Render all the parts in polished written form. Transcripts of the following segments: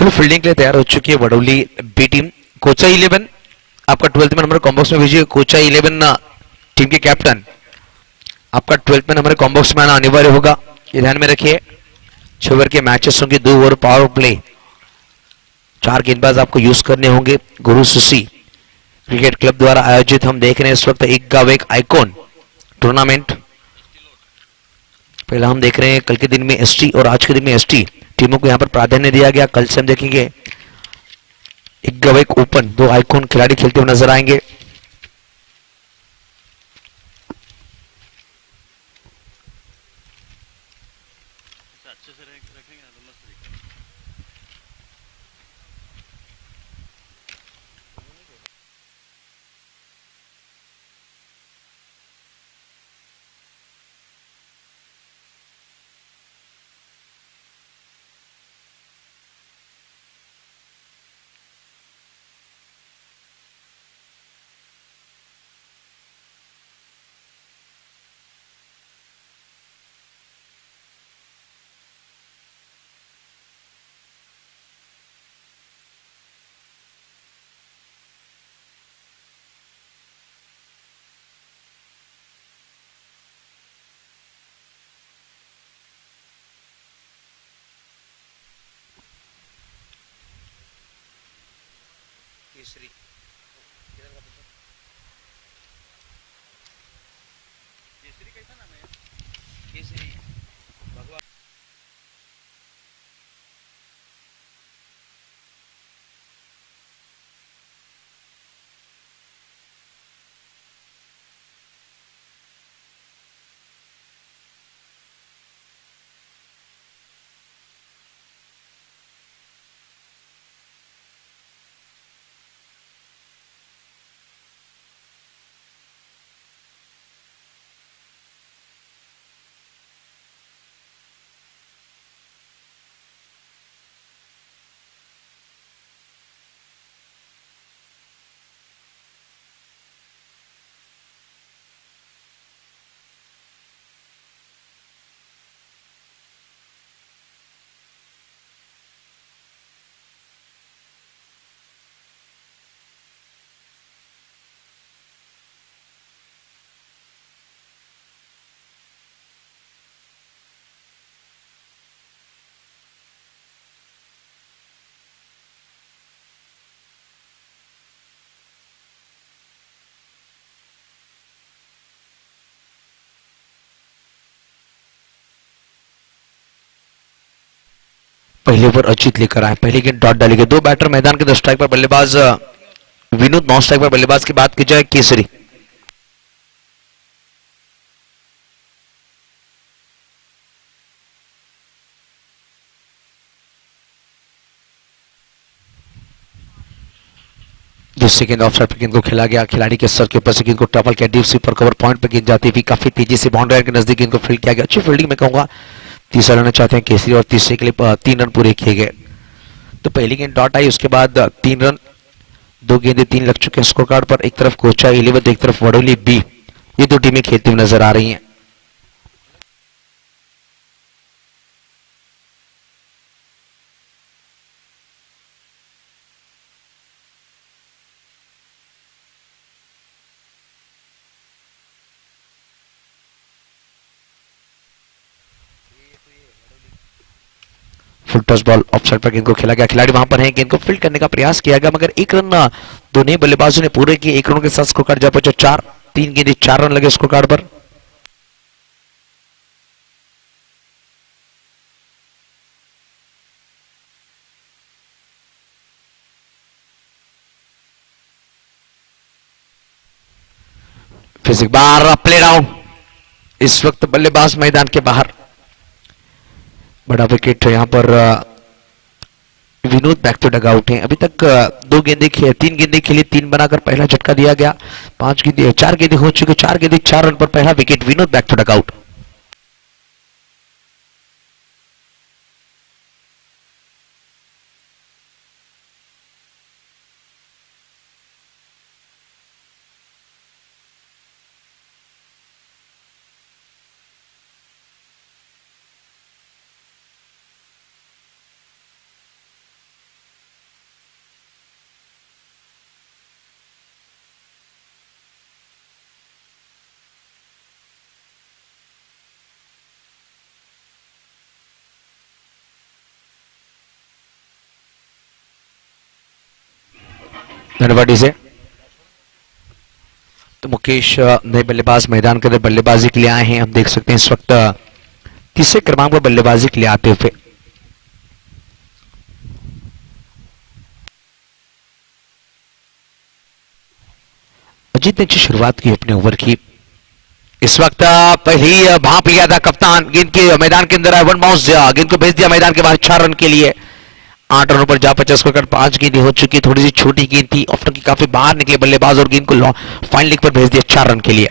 चलो फील्डिंग के लिए तैयार हो चुकी है वडोली बी टीम। कोचा 11 आपका 12th में नंबर कॉम्बॉक्स में भेजिए। कोचा 11 टीम के कैप्टन आपका 12th में नंबर कॉम्बॉक्स में आना अनिवार्य होगा, ये ध्यान में रखिए। 6 ओवर के मैचेस होंगे, 2 ओवर पावर प्ले, 4 गेंदबाज आपको यूज करने होंगे। गुरु सुसी क्रिकेट क्लब द्वारा आयोजित हम देख रहे हैं इस वक्त एक गांव एक आइकॉन टूर्नामेंट। पहला हम देख रहे हैं कल के दिन में एसटी और आज के दिन में एसटी टीमों को यहां पर प्राधान्य दिया गया। कल से हम देखेंगे एक गांव एक ओपन, 2 आइकॉन खिलाड़ी खेलते हुए नजर आएंगे। केसरी केसरी कैसा नाम है? केसरी भगवान पहले ओवर अजीत लेकर आए, पहले गेंद डॉट डालेंगे। 2 बैटर मैदान के 10 स्ट्राइक पर बल्लेबाज विनोद, 9 स्ट्राइक पर बल्लेबाज की बात की जाए केसरी। दूसरी गेंद ऑफ साइड पर गेंद को खेला गया, खिलाड़ी के सर के ऊपर से गेंद को ट्रबल किया, डीप स्वीपर कवर पॉइंट पर गेंद जाती हुई काफी तेजी से बाउंड्री के नजदीक गेंद को फील्ड किया गया। अच्छी फील्डिंग में कहूंगा। तीसरा लेना चाहते हैं केसरी और तीसरे के लिए 3 रन पूरे किए गए। तो पहली गेंद डॉट आई, उसके बाद 3 रन, 2 गेंदें 3 लग चुके हैं स्कोर कार्ड पर। एक तरफ कोचा 11, एक तरफ वडोली बी, ये 2 टीमें खेलती हुई नजर आ रही हैं। Full toss ball off side पर गेंद को खेला गया, खिलाड़ी वहां पर है, गेंद को फील्ड करने का प्रयास किया गया मगर 1 रन दोनों बल्लेबाजों ने पूरे किए। 1 रन के साथ स्कोर कार्ड जा पहुंचा 4, 3 गेंदें 4 रन लगे स्कोर कार्ड पर। फिर एक बार प्ले डाउन, इस वक्त बल्लेबाज मैदान के बाहर। बड़ा विकेट यहां पर विनोद बैक टू डगआउट है। अभी तक 2 गेंदें 3 गेंदें खेली, 3 बनाकर पहला झटका दिया गया। 5 गेंदें 4 गेंदें हो चुकी, 4 गेंदें 4 रन पर पहला wicket, Vinod back to dugout. धन्यवाद इसे। तो मुकेश नए बल्लेबाज मैदान के अंदर बल्लेबाजी के लिए आए हैं। हम देख सकते हैं इस वक्त तीसरे क्रमांक पर बल्लेबाजी के लिए आते हुए अजीत ने अच्छी शुरुआत की अपने ओवर की। इस वक्त पहली भाप लिया था कप्तान, गेंद के मैदान के अंदर वन बाउंस गेंद को भेज दिया मैदान के बाहर 4 रन के लिए। 8 रनों पर जा 50 को 5 गेंदें हो चुकी, थोड़ी सी छोटी गेंद थी, ऑफ की काफी बाहर निकले बल्लेबाज और गेंद को फाइन लेग पर भेज दिया 4 रन के लिए।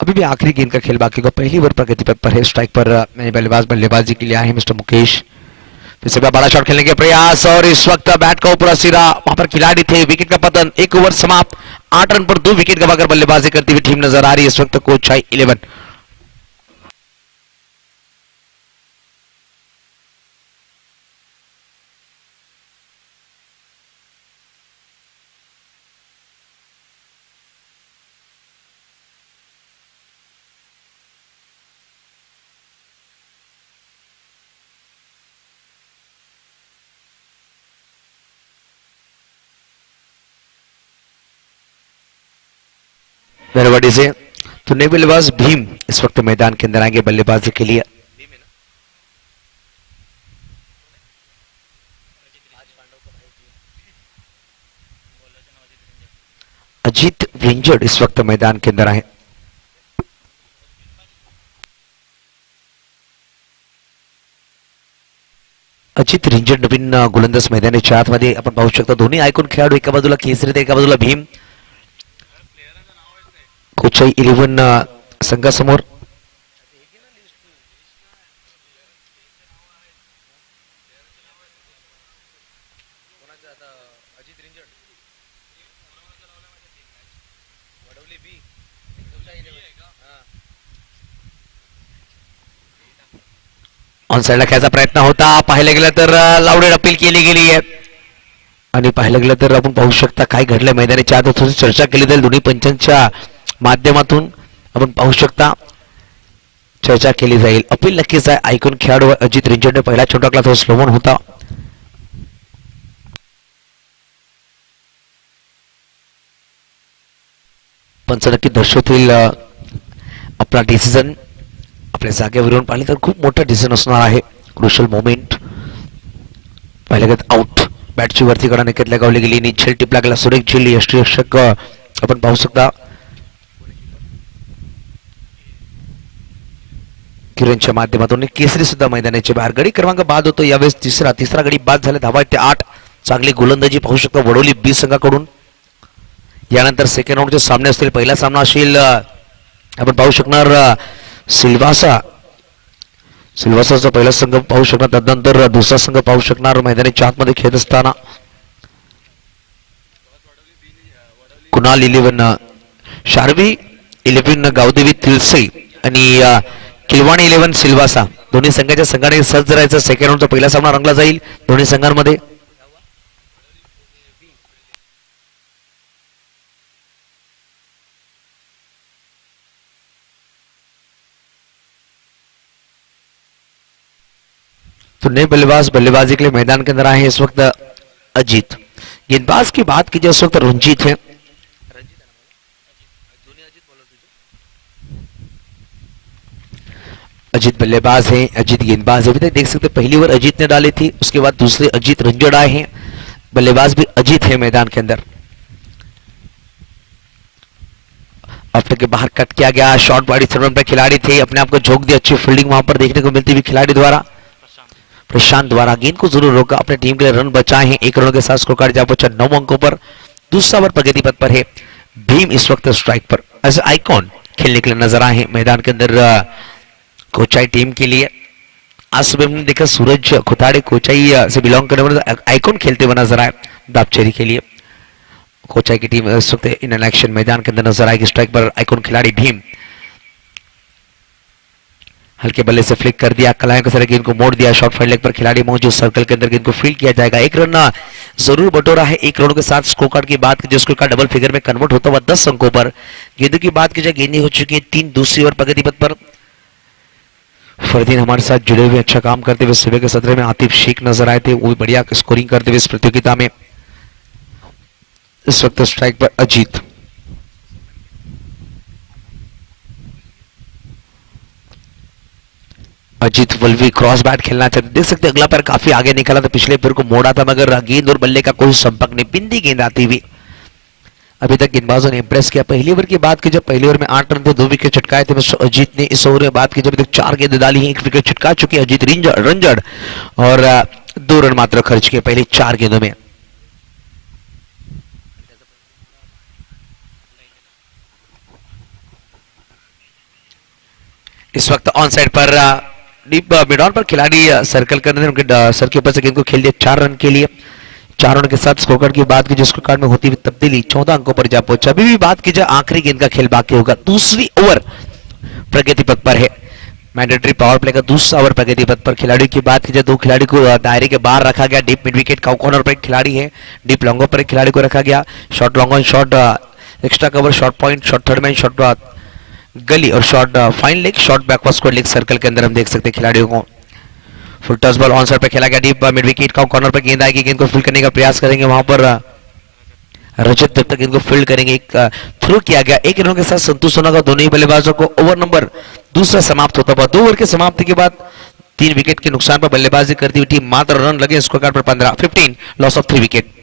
अभी भी आखिरी गेंद का खेल बाकी को पहली ओवर प्रगति पथ पर है। स्ट्राइक पर बल्लेबाज बल्लेबाजी के लिए आए हैं मिस्टर मुकेश। फिर से बड़ा शॉट खेलने के प्रयास और इस वक्त बैट का ऊपर सिरा, वहां पर खिलाड़ी थे, विकेट का पतन। 1 ओवर समाप्त, 8 रन पर 2 विकेट गवाकर बल्लेबाजी करती हुई टीम नजर आ रही है इस वक्त कोचाई 11। धन्यवाद से। तो नए बल्लेबाज भीम इस वक्त मैदान के अंदर आएंगे बल्लेबाजी के लिए। अजीत विंजर्ड इस वक्त मैदान के अंदर आए। अजित रिंजड नवीन गोलंदाज मैदानाच्या आतमध्ये आपण पाहू शकता। दोन्ही आयकॉन खेळाडू एका बाजूला केसरी तर एका बाजूला भीम। कोचाई 11 संघासमोर ऑन साइडला खेळायचा प्रयत्न होता, पाहायला गेलं तर लावडेड अपील केली गेली आहे आणि पाहायला गेलं तर आपण पाहू शकता काय घडलं मैदानाच्या आत थोडी चर्चा केली जाईल दोन्ही पंचांच्या माध्यमातून। आपण पाहू शकता चर्चा केली जाईल, अपील नक्कीच आहे। आयकॉन खेळाडू अजित रिंजडने पहिला छोटाकला तो स्लोमन होता। पंच नक्की दर्शवतील आपला डिसिजन। आपल्या जागेवरून पाहिले तर खूप मोठा डिसिजन असणार आहे, क्रुशियल मोमेंट। पहिल्या गेंद आउट, बॅटची वरती कडा निकेत लगावली गेली आणि झेल टिपला गेला, सुरेख झेल यष्टिरक्षक आपण पाहू शकता किरणच्या माध्यमातून। केसरी सुद्धा मैदानाच्या बाहेर गडी क्रमांक बाद होतो यावेळेस तिसरा गडी बाद झाला, धावा ते 8। चांगली गोलंदाजी पाहू शकता वडोली बी संघाकडून। यानंतर सेकंड राऊंडचे सामने असतील, पहिला सामना असेल आपण पाहू शकणार सिल्वासाचा पहिला संघ पाहू शकणार, त्यानंतर दुसरा संघ पाहू शकणार मैदानाच्या आतमध्ये खेळत असताना कुणाल 11 शार्वी 11 गावदेवी तिलसे आणि किलवाणी 11 सिल्वासा। दोन्ही संघाच्या संघाने सज्ज राहायचं। सेकंड राऊंडचा पहिला सामना रंगला जाईल दोन्ही संघांमध्ये। तो नए बल्लेबाज बल्लेबाजी के लिए मैदान के अंदर आए हैं इस वक्त अजीत। गेंदबाज की बात कीजिए इस वक्त रंजीत है। अजीत बल्लेबाज हैं, अजीत गेंदबाज है। अभी तक देख सकते पहली ओवर अजीत ने डाली थी, उसके बाद दूसरे अजीत रंजड़ आए हैं। बल्लेबाज भी अजीत है मैदान के अंदर। आफ्टर के बाहर कट किया गया, शॉर्ट बॉडी थर्ड पे खिलाड़ी थे, अपने आप को झोंक दिया। अच्छी फील्डिंग वहां पर देखने को मिलती हुई खिलाड़ी द्वारा, प्रशांत द्वारा। गेंद को जरूर रोका, अपने टीम के लिए रन बचाए हैं। 1 रन के साथ स्कोर कार्ड जा पहुंचा 9 अंकों पर। दूसरा ओवर प्रगति पथ पर है। भीम इस वक्त स्ट्राइक पर एज आइकॉन खेलने के लिए नजर आए हैं मैदान के अंदर कोचाई टीम के लिए। आज सुबह हमने देखा सूरज खुताड़े कोचाई से बिलोंग करने वाले आइकॉन खेलते हुए नजर आए दापचेरी के लिए। कोचाई की टीम इस वक्त इन एक्शन मैदान के अंदर नजर आएगी। स्ट्राइक पर आइकॉन खिलाड़ी भीम, हल्के बल्ले से फ्लिक कर दिया, कलायों के सारे गेंद को मोड़ दिया। शॉर्ट फाइड लेग पर खिलाड़ी मौजूद, सर्कल के अंदर गेंद को फील्ड किया जाएगा। 1 रन जरूर बटोरा है। 1 रन के साथ स्कोर कार्ड की बात कीजिए, स्कोर कार्ड डबल फिगर में कन्वर्ट होता हुआ 10 अंकों पर। गेंदों की बात कीजिए, गेंदें हो चुकी है 3। दूसरी ओवर प्रगति पथ पर फरदीन हमारे साथ जुड़े हुए अच्छा काम करते हुए सुबह के सत्र में आतिफ शेख नजर आए थे, वो भी बढ़िया स्कोरिंग करते हुए इस प्रतियोगिता में। इस वक्त स्ट्राइक पर अजीत। अजीत वल्वी क्रॉस बैट खेलना चाहते, देख सकते अगला पैर काफी आगे निकला था, पिछले पैर को मोड़ा था मगर गेंद और बल्ले का कोई संपर्क नहीं, बिंदी गेंद आती हुई। अभी तक गेंदबाजों ने इंप्रेस किया। पहली ओवर की बात की, जब पहली ओवर में 8 रन थे, 2 विकेट छटकाए थे मिस्टर अजीत ने। इस ओवर में बात की, जब तक 4 गेंद डाली हैं, 1 विकेट छटका चुके अजीत रंजड़ और 2 रन मात्र खर्च किए पहले 4 गेंदों में। इस वक्त ऑन साइड पर डीप मिड ऑन पर खिलाड़ी सर्कल करने थे, उनके सर के ऊपर से गेंद को खेल दिया 4 रन के लिए। 4 रन के साथ स्कोर कार्ड की बात की, जो स्कोर कार्ड में होती हुई तब्दीली 14 अंकों पर जा पहुंचा। अभी भी बात की जाए, आखिरी गेंद का खेल बाकी होगा। दूसरी ओवर प्रगति पथ पर है, मैंडेटरी पावर प्ले का दूसरा ओवर प्रगति पथ पर। खिलाड़ी की बात की जाए, 2 खिलाड़ी को दायरे के बाहर रखा गया। डीप मिड विकेट का कॉर्नर पर एक खिलाड़ी है, डीप लॉन्गो पर एक खिलाड़ी को रखा गया। Short long on, short extra cover, short point, short third man, short gully और short fine leg, short backward square leg circle के अंदर हम देख सकते हैं खिलाड़ियों को। Full toss ball on side पे खेला गया, डीप मिड विकेट का कॉर्नर पर गेंद आएगी, गेंद को फील्ड करने का प्रयास करेंगे, वहां पर रजत दत्त गेंद को फील्ड करेंगे। एक थ्रो किया गया, 1 रनों के साथ संतुष्ट होना का दोनों ही बल्लेबाजों को। ओवर नंबर दूसरा समाप्त होता हुआ, 2 ओवर के समाप्ति के बाद 3 विकेट के नुकसान पर बल्लेबाजी करती हुई टीम, मात्र रन लगे score card per 15 loss of 3 wicket.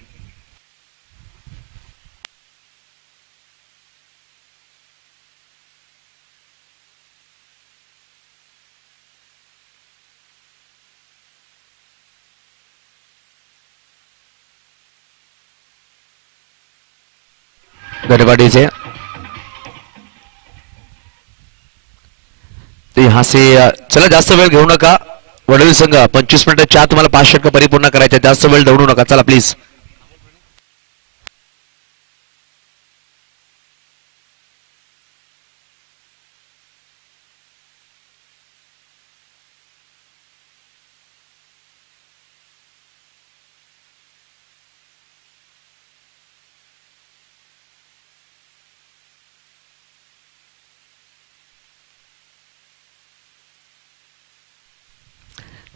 गड़बड़ी से तो यहां से चला, जास्त वेळ घेऊ नका वडोली संघ, 25 मिनिटाच्या आत तुम्हाला 5 षटक परिपूर्ण करायचे, जास्त वेळ दौडू नका, चला प्लीज।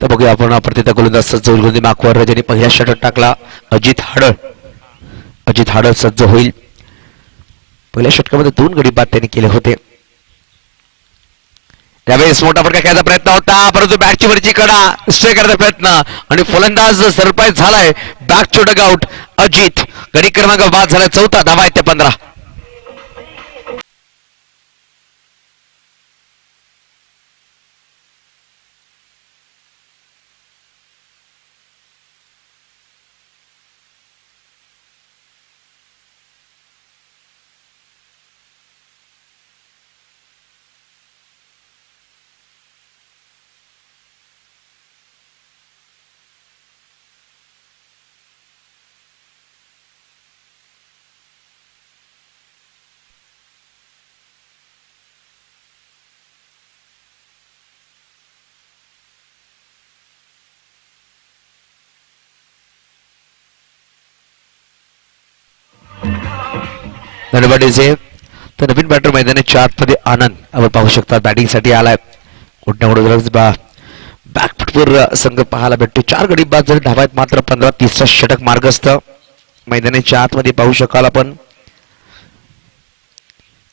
तर बघूया आपण प्रतिता गोलंदाज सज्ज होईल, गोलंदाज माकवर ज्यांनी पहिला षटक टाकला अजित हाडळ। अजित हाडळ सज्ज होईल, पहिल्या षटकामध्ये 2 गडी बाद त्यांनी केले होते। यावेळेस मोठा फटका खेळायचा प्रयत्न होता, परंतु बॅटची वरची कडा स्टे करण्याचा प्रयत्न आणि फलंदाज सरप्राईज झालाय, back to dug out Ajit. गडी क्रमांक बाद झाला, 4था धावा आहे ते 15। धन्यवाद। तर नवीन बॅटर मैदानाच्या आतमध्ये आनंद आपण पाहू शकता, बॅटिंग साठी आलाय। कुठल्या बॅकफुटवर संघ पाहायला भेटतो। 4 गडी बाद झाले, धावा आहेत मात्र 15, तिसरा षटक मार्गस्थ मैदानाच्या आतमध्ये पाहू शकाल आपण।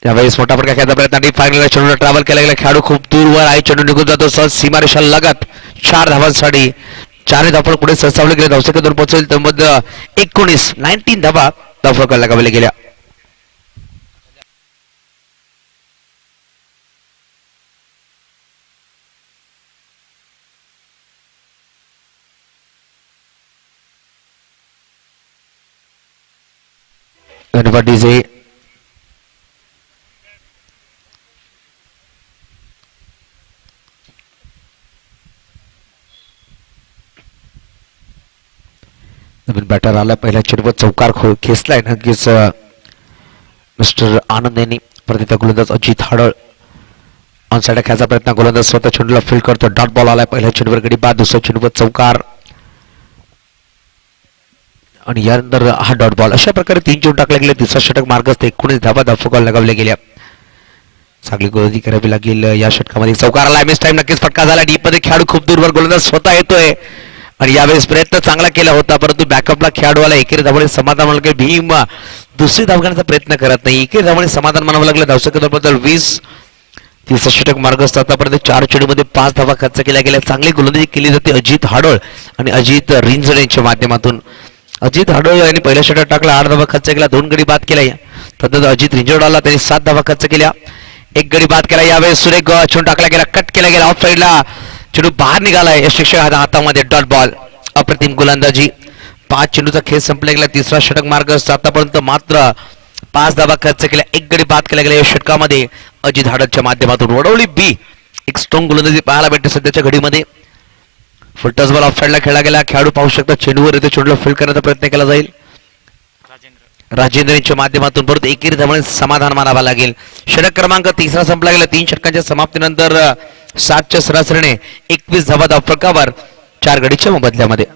यावेळेस मोठा फटका खेळायचा प्रयत्न आणि फायनल चेंडूला ट्रॅव्हल केला गेला, खेळाडू खूप दूरवर आहे, चेंडू निघून जातो सहज सीमारेषा लगत। 4 धावांसाठी 4 धावा पुढे सरसावले गेले, धावसंख्या 2 पोहोचेल, त्यामध्ये 19 धावा धावफलकाला लगावल्या गेल्या। धन्यवाद डीजे। नवीन बॅटर आला, पहिल्या चेंडूवर चौकार खेचलाय नक्कीच मिस्टर आनंद यांनी। प्रतिता गोलंदाज अजित हाडळ ऑन साइड खेळायचा प्रयत्न, गोलंदाज स्वतः चेंडूला फील्ड करतो, डॉट बॉल आलाय, पहिल्या चेंडूवर गडी बाद, दुसऱ्या चेंडूवर चौकार आणि यानंतर हा डॉट बॉल। अशा प्रकारे 3 चेंडू टाकले गेले, तिसरा षटक मार्गस्थ, 19 धावा धावफलकाला लगावल्या गेल्या। चांगली गोलंदाजी करावी लागेल या षटकामध्ये. चौकाराला मिस टाइम, नक्कीच फटका झाला. डीप मध्ये खेळाडू खूप दूरवर गोलंदाज स्वतः येतोय आणि यावेळेस प्रयत्न चांगला केला होता, परंतु बॅकअपला खेळाडूला एकेरी धावाने समाधान म्हणावं लागेल. भीम दुसरी धाव घेण्याचा प्रयत्न करत नाही, एकेरी धावाने समाधान म्हणावं लागलं. धावसंख्येबद्दल 20. तिसरा षटक मार्गस्थ. आतापर्यंत 4 चेंडूमध्ये 5 धावा खर्च केल्या गेल्या. चांगली गोलंदाजी केली जाते अजित हाडोळ आणि अजित रिंजड यांच्या माध्यमातून. अजित हाडोळ यांनी पहिल्या षटक टाकला, 8 धावा खर्च केला, 2 गडी बाद केल्या. तदनंतर अजित रिंजड आला, त्यांनी 7 धावा खर्च केल्या, 1 गडी बाद केला. यावेळेस सुरेख चेंडू टाकला गेला, कट केला गेला, ऑफ साईडला चेंडू बाहेर निघालाय. यश शिक्षक हातामध्ये डॉट बॉल. अप्रतिम गोलंदाजी. 5 चेंडूचा खेळ संपला गेला. तिसरा षटक मार्गस्थ. आतापर्यंत मात्र 5 धावा खर्च केल्या, 1 गडी बाद केला गेला या षटकामध्ये अजित हाडळच्या माध्यमातून. वडवली बी एक स्ट्रॉंग गोलंदाजी पाहायला भेटते सध्याच्या घडीमध्ये. फुलटॉस बॉल ऑफ साईडला खेळला गेला. खेळाडू पाहू शकता चेंडूवर येतो, चेंडूला फील्ड करण्याचा प्रयत्न केला जाईल राजेंद्र यांच्या माध्यमातून. परत एकेरी धावाने समाधान मानावा लागेल. षटक क्रमांक 3 संपला गेला. 3 षटकांच्या समाप्तीनंतर 7च्या सरासरीने 21 धावा धावफलकावर 4 गडीच्या मोबदल्यामध्ये.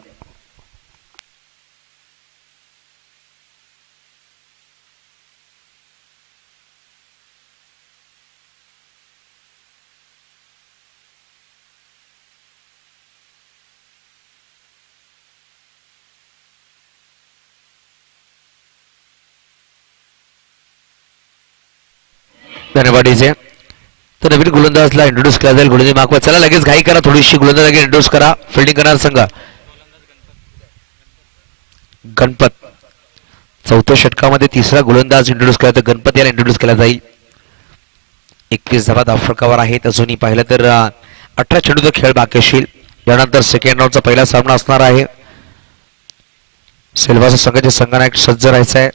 धन्यवाद डीजे. तर नवीन गोलंदाजला इंट्रोड्यूस केला जाईल. गोलंदाजी मागवा. चला लगेच घाई करा, थोडीशी गोलंदाज इंट्रोड्यूस करा. फिल्डिंग करणार संघ गणपत. 4थ्या षटकामध्ये तिसरा गोलंदाज इंट्रोड्यूस केला तर गणपत याला इंट्रोड्यूस केला जाईल. 21 धावा धावफलकावर आहेत. अजूनही पाहिलं तर 18 चेंडूचा खेळ बाकी असेल. यानंतर सेकंड राऊंडचा पहिला सामना असणार आहे. सिल्वासा संघाच्या संघानायक सज्ज राहायचा आहे.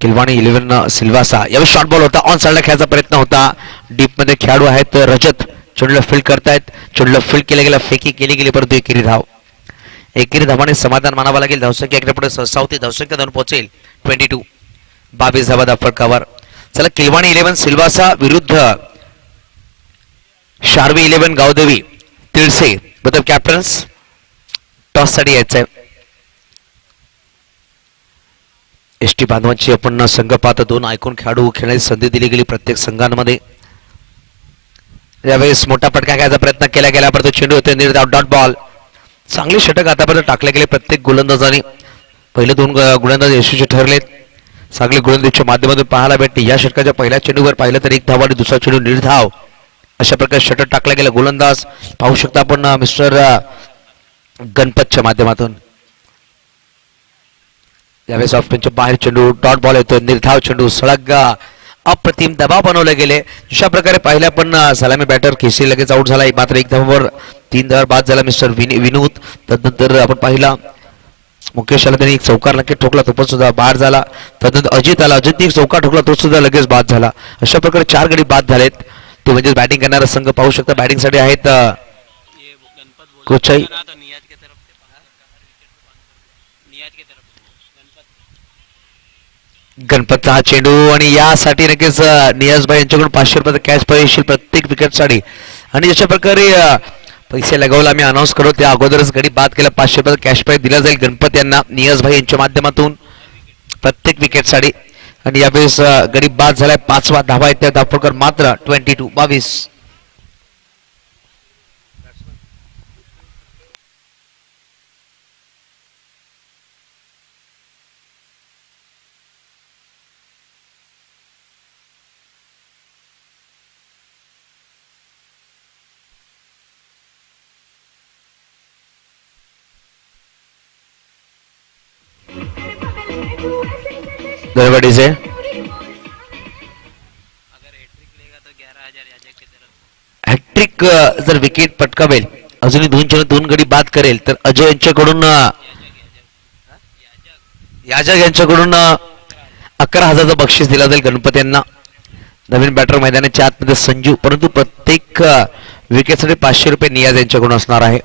किलवाणी 11 सिल्वासा. यावेळी शॉर्ट बॉल होता, ऑन साइडला खेळायचा प्रयत्न होता. डीप मध्ये खेळाडू आहेत रजत, चेंडूला फील्ड करतायत. चेंडूला फील्ड केला गेला, फेकी केली गेली, परंतु एकेरी धाव. एकेरी धावाने समाधान मानावं लागेल. धावसंख्या एकदा पुढे सहसावती धावसंख्या जाऊन पोहोचेल 22. 22 धावा धावफलकावर. चला किलवाणी 11 सिल्वासा विरुद्ध शार्वी 11 गावदेवी तिळसे बद्दल कॅप्टन्स. टॉस साठी यायचंय. एसटी बांधवांची आपण संघ पाहतो. 2 आयकॉन खेळाडू खेळण्याची संधी दिली गेली प्रत्येक संघांमध्ये. यावेळेस मोठा फटका घ्यायचा प्रयत्न केला गेला, परंतु चेंडू होते निर्धाव. Dot ball. चांगले षटक आतापर्यंत टाकले गेले प्रत्येक गोलंदाजाने. पहिले 2 गोलंदाज यशस्वी ठरलेत. चांगली गोलंदाजीच्या माध्यमातून पाहायला भेटते. या षटकाच्या पहिल्या चेंडूवर पाहिलं तर 1 धाव आणि दुसरा चेंडू निर्धाव. अशा प्रकारे षटक टाकला गेला. गोलंदाज पाहू शकता आपण मिस्टर गणपतच्या माध्यमातून. यावेळेस ऑफस्पिनच्या बाहेर चेंडू, डॉट बॉल येतो, निर्धाव चेंडू, सळग अप्रतिम दबाव बनवले गेले. अशा प्रकारे पाहिल्या पण सलामी बॅटर केसी लगेच आउट झाला. मात्र 1 धावावर 3 धावा बाद झाला मिस्टर विनोद. तदनंतर आपण पाहिला मुकेश आला, त्यांनी एक चौकार लगेच ठोकला, तो पण सुद्धा बाद झाला. तदनंतर अजित आला, अजितने एक चौकार ठोकला, तो सुद्धा लगेच बाद झाला. अशा प्रकारे 4 गडी बाद झालेत. ते म्हणजे बॅटिंग करणारा संघ पाहू शकता. बॅटिंग साठी आहेत कोचाई गणपतचा हा चेंडू आणि यासाठी नक्कीच नियाजभाई यांच्याकडून 500 रुपयाचा कॅश प्राइज येईल प्रत्येक विकेटसाठी. आणि अशा प्रकारे पैसे लगावला आम्ही अनाऊन्स करू त्या अगोदरच गडी बाद केला. 500 रुपयाचा कॅश प्राइज दिला जाईल गणपत यांना नियाजभाई यांच्या माध्यमातून प्रत्येक विकेटसाठी. आणि यावेळेस गडी बाद झालाय. 5वा धावा येत्या. धावफलकर मात्र 22. धन्यवाद. हॅट्रिक जर विकेट पटकावेल, अजूनही 2 चेंडू 2 गडी बाद करेल तर अजय यांच्याकडून याजक यांच्याकडून 11,000चं बक्षीस दिला जाईल गणपत यांना. नवीन बॅटर मैदानाच्या आतमध्ये संजू, परंतु प्रत्येक विकेटसाठी 500 रुपये नियाज यांच्याकडून असणार आहे.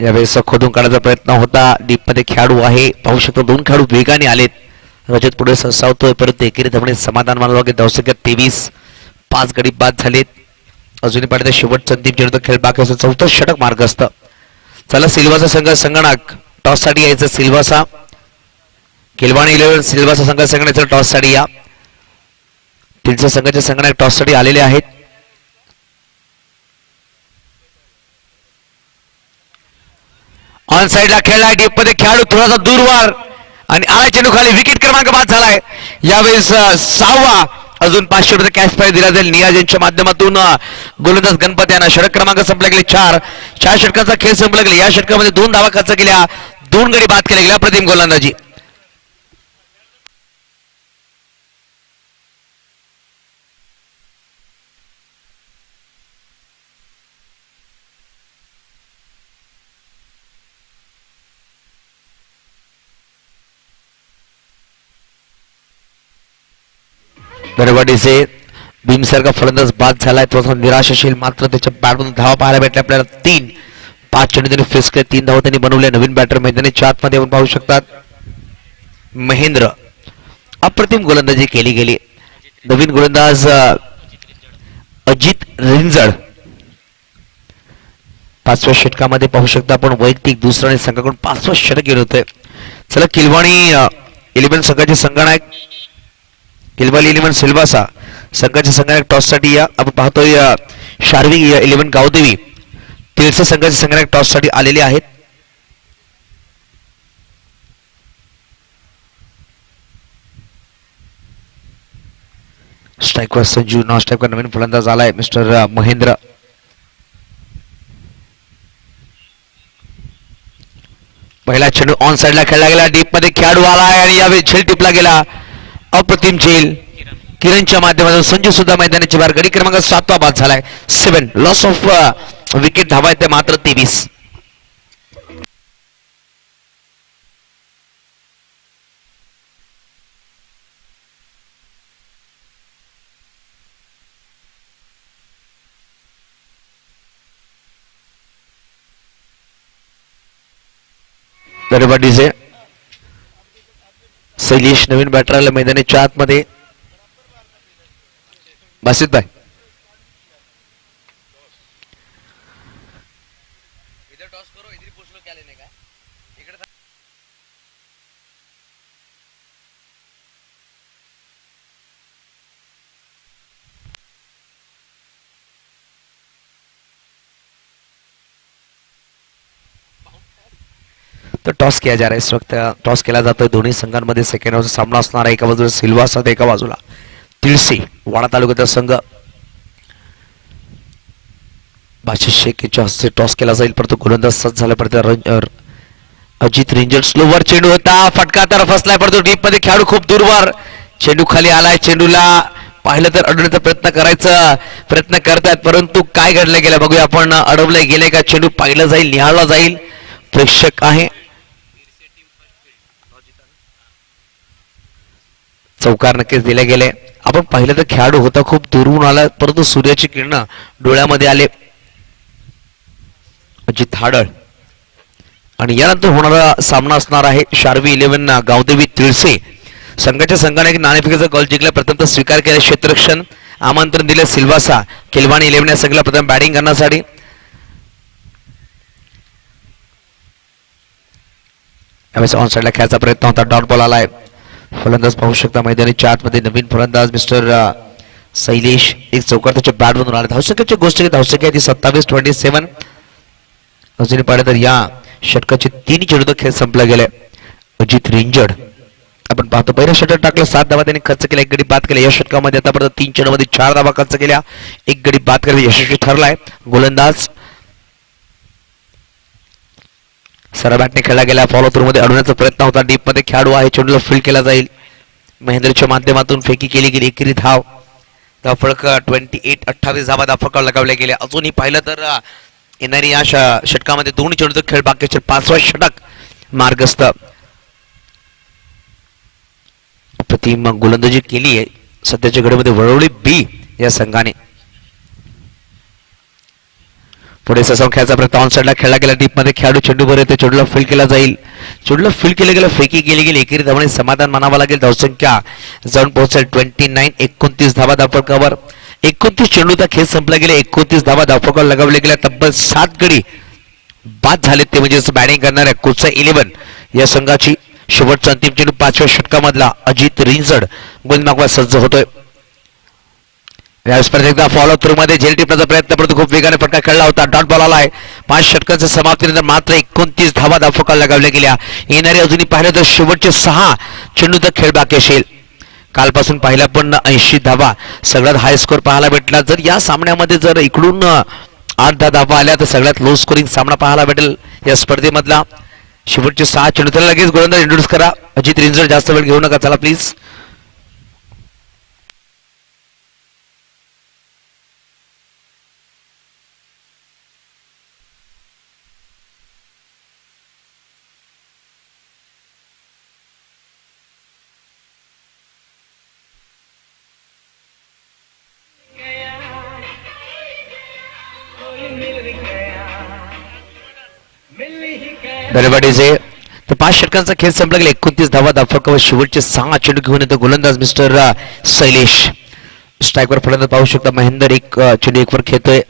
यावेळेस खोदून काढायचा प्रयत्न होता. डीप मध्ये खेळाडू आहे, पाहू शकतो 2 खेळाडू वेगाने आलेत. रजत पुढे सरसावतोय, परंतु एकेरी धावाने समाधान मानावं लागेल. धावसंख्या 23. 5 गडी बाद झालेत. अजूनही पाहिजे शेवटचा अंतिम चेंडूचा खेळ बाकी असं 4थं षटक मार्गस्थ. चला सिल्वासा संघ संगणक टॉस साठी यायचं. सिल्वासा किलवाणी 11 सिल्वासा संघाच्या टॉस साठी या तीनच्या संघाच्या संघाने टॉस साठी आलेले आहेत. ऑन साइडला खेळला डीप मध्ये खेळाडू थोडासा दूरवर आणि आला चेंडू खाली. विकेट क्रमांक 5 झालाय यावेळेस 6वा. अजून 500 रुपये कॅश प्राइज दिला जाईल नियोजनच्या माध्यमातून. गोलंदाज गणपती यांना षटक क्रमांक संपला गेले 4 षटकाचा खेळ संपला गेला. या षटकामध्ये 2 धावा खर्च केल्या, 2 गडी बाद केल्या गेल्या. प्रतिम गोलंदाजी. दरवाडीचे भीमसारखा फलंदाज बाद झालाय. तो निराशाशील, मात्र त्याच्या बॅटमधून धावा पाहायला भेटल्या आपल्याला 3. 5 चेंडू त्यांनी फेस केले, 3 धावा त्यांनी बनवले. नवीन बॅटर मैदानाच्या आतमध्ये आपण पाहू शकतात. महेंद्र अप्रतिम गोलंदाजी केली गेली. नवीन गोलंदाज अजित रिंजड 5व्या षटकामध्ये पाहू शकता आपण. वैयक्तिक दुसरा आणि संघाकडून 5वं षटक गेलं होतं. चला किलवाणी 11 संघाचे संघनायक किलवाणी 11 सिल्वासा संघाच्या संघनायक टॉस साठी या आपण पाहतोय. शार्वी 11 गावदेवी तिळसा संघाचे संघनायक टॉस साठी आलेले आहेत. स्ट्राईकवर संजू, नॉन स्ट्राईकवर नवीन फलंदाज आलाय मिस्टर महेंद्र. पहिला चेंडू ऑन साइडला खेळला गेला, डीप मध्ये खेळाडू आलाय आणि यावेळी झेल टिपला गेला. अप्रतिम झेल किरणच्या माध्यमातून. संजू सुद्धा मैदानाची बाहेर. गडी क्रमांक 7वा बाद झालाय. 7 लॉस ऑफ विकेट. धावा येते मात्र 23. दरवाडीचे शैलेश नवीन बॅटर आला मैदानाच्या आतमध्ये. बासित भाई तो टॉस किया जा रहा है. इस वक्त टॉस केला जातोय. दोन्ही संघांमध्ये सेकंड हाऊसचा सामना असणार आहे. एका बाजूला सिल्वासा तर एका बाजूला तिळसी वाडा तालुक्याचा संघ. बाशिष शेख यांच्या हस्ते टॉस केला जाईल, परंतु गोलंदाज सज्ज झाला. परत अजित रिंजर स्लोवर चेंडू होता, फटका तर फसलाय, परंतु डीप मध्ये खेळाडू खूप दूरवर. चेंडू खाली आलाय. चेंडूला पाहिलं तर अडवण्याचा प्रयत्न करतायत, परंतु काय घडलं गेलं बघूया आपण. अडवलंय गेले का चेंडू पाहिलं जाईल, निहाळला जाईल. प्रेक्षक आहे. चौकार नक्कीच दिले गेले. आपण पाहिलं तर खेळाडू होता खूप दुरून आला, परंतु सूर्याची किरण डोळ्यामध्ये आले. अजित हाडळ आणि यानंतर होणारा सामना असणार आहे शार्वी 11 गावदेवी तिळसे संघाच्या संघाने एक नाणेफेकीचा गोल जिंकला. प्रथम स्वीकार केला. क्षेत्ररक्षण आमंत्रण दिले सिल्वासा. किलवाणी 11 या संघाला प्रथम बॅटिंग करण्यासाठी. यावेळेस ऑन साइडला खेळायचा प्रयत्न होता. डॉट बॉल आलाय. फलंदाज पाहू शकता मैदानाच्या आतमध्ये नवीन फलंदाज मिस्टर शैलेश. एक चौकार त्याच्या बॅट मधून आले. धावसंख्येची गोष्ट धावसंख्या आहे ती 27-27. अजून पाहिलं तर या षटकाचे 3 चेंडू खेळ संपला गेले. अजित रिंजड आपण पाहतो पहिल्या षटक टाकलं, 7 धावा त्यांनी खर्च केला, 1 गडी बाद केला. या षटकामध्ये आतापर्यंत 3 चेंडूमध्ये 4 धावा खर्च केल्या, 1 गडी बाद करणे यशस्वी ठरलाय. गोलंदाज सरळ बॅटने खेळला गेला. फॉलो थ्रू मध्ये अडवण्याचा प्रयत्न होता. डीप मध्ये खेळाडू आहे, चेंडूला फील्ड केला जाईल. महेंद्रच्या माध्यमातून फेकी केली गेली. एकेरी धाव. धावफलक 28 धावा धावफलकावर लगावले गेले. अजूनही पाहिलं तर येणारी या षटकामध्ये 2 चेंडूचा खेळ बाकी. 5वा षटक मार्गस्थ. प्रतिम गोलंदाजी केली आहे सध्याच्या घडीमध्ये वळवली बी या संघाने. पुढे ससाव खेळायचा प्रयत्न ऑन साइडला खेळला गेला. डीप मध्ये खेळाडू चेंडू भर येते, चेंडूला फील्ड केला जाईल. चेंडूला फील्ड केलं गेलं, फेकी केली गेली. एकेरी धावाने समाधान मानावं लागेल. धावसंख्या जाऊन पोहोचेल 29. 29 धावा धावफलकावर. 29 चेंडूचा खेळ संपला गेला. 29 धावा धावफलकावर लगावले गेल्या. तब्बल 7 गडी बाद झाले. ते म्हणजे बॅटिंग करणाऱ्या कोचा 11 या संघाची शेवटचा अंतिम चेंडू 5व्या षटकामधला अजित रिंजड गोलंदाज मागवा सज्ज होतोय. या स्पर्धेत एकदा फॉलो थ्रू मध्ये झेल टिपण्याचा प्रयत्न परंतु खूप वेगाने फटका खेळला होता. डॉट बॉल आलाय. 5 षटकांच्या समाप्तीनंतर मात्र 29 धावा धावफलकाला लगावल्या गेल्या. येणारे अजूनही पाहिलं तर शेवटचे 6 चेंडू तर खेळ बाकी असेल. कालपासून पाहिला पण 80 धावा सगळ्यात हाय स्कोर पाहायला भेटला. जर या सामन्यामध्ये जर इकडून 8-10 धावा आल्या तर सगळ्यात लो स्कोरिंग सामना पाहायला भेटेल या स्पर्धेमधला. शेवटचे 6 चेंडू त्याला लगेच गोलंदाज इंट्रोड्यूस करा. अजित रिंजड जास्त वेळ घेऊ नका, चला प्लीज. तर 5 षटकांचा खेळ संपला गेला. 29 धावा धावफलकावर शेवटचे 6 चेंडू घेऊन येतो गोलंदाज मिस्टर शैलेश. स्ट्राईकवर फलंदाज पाहू शकता महेंदर. एक चेंडू 1 वर खेळतोय.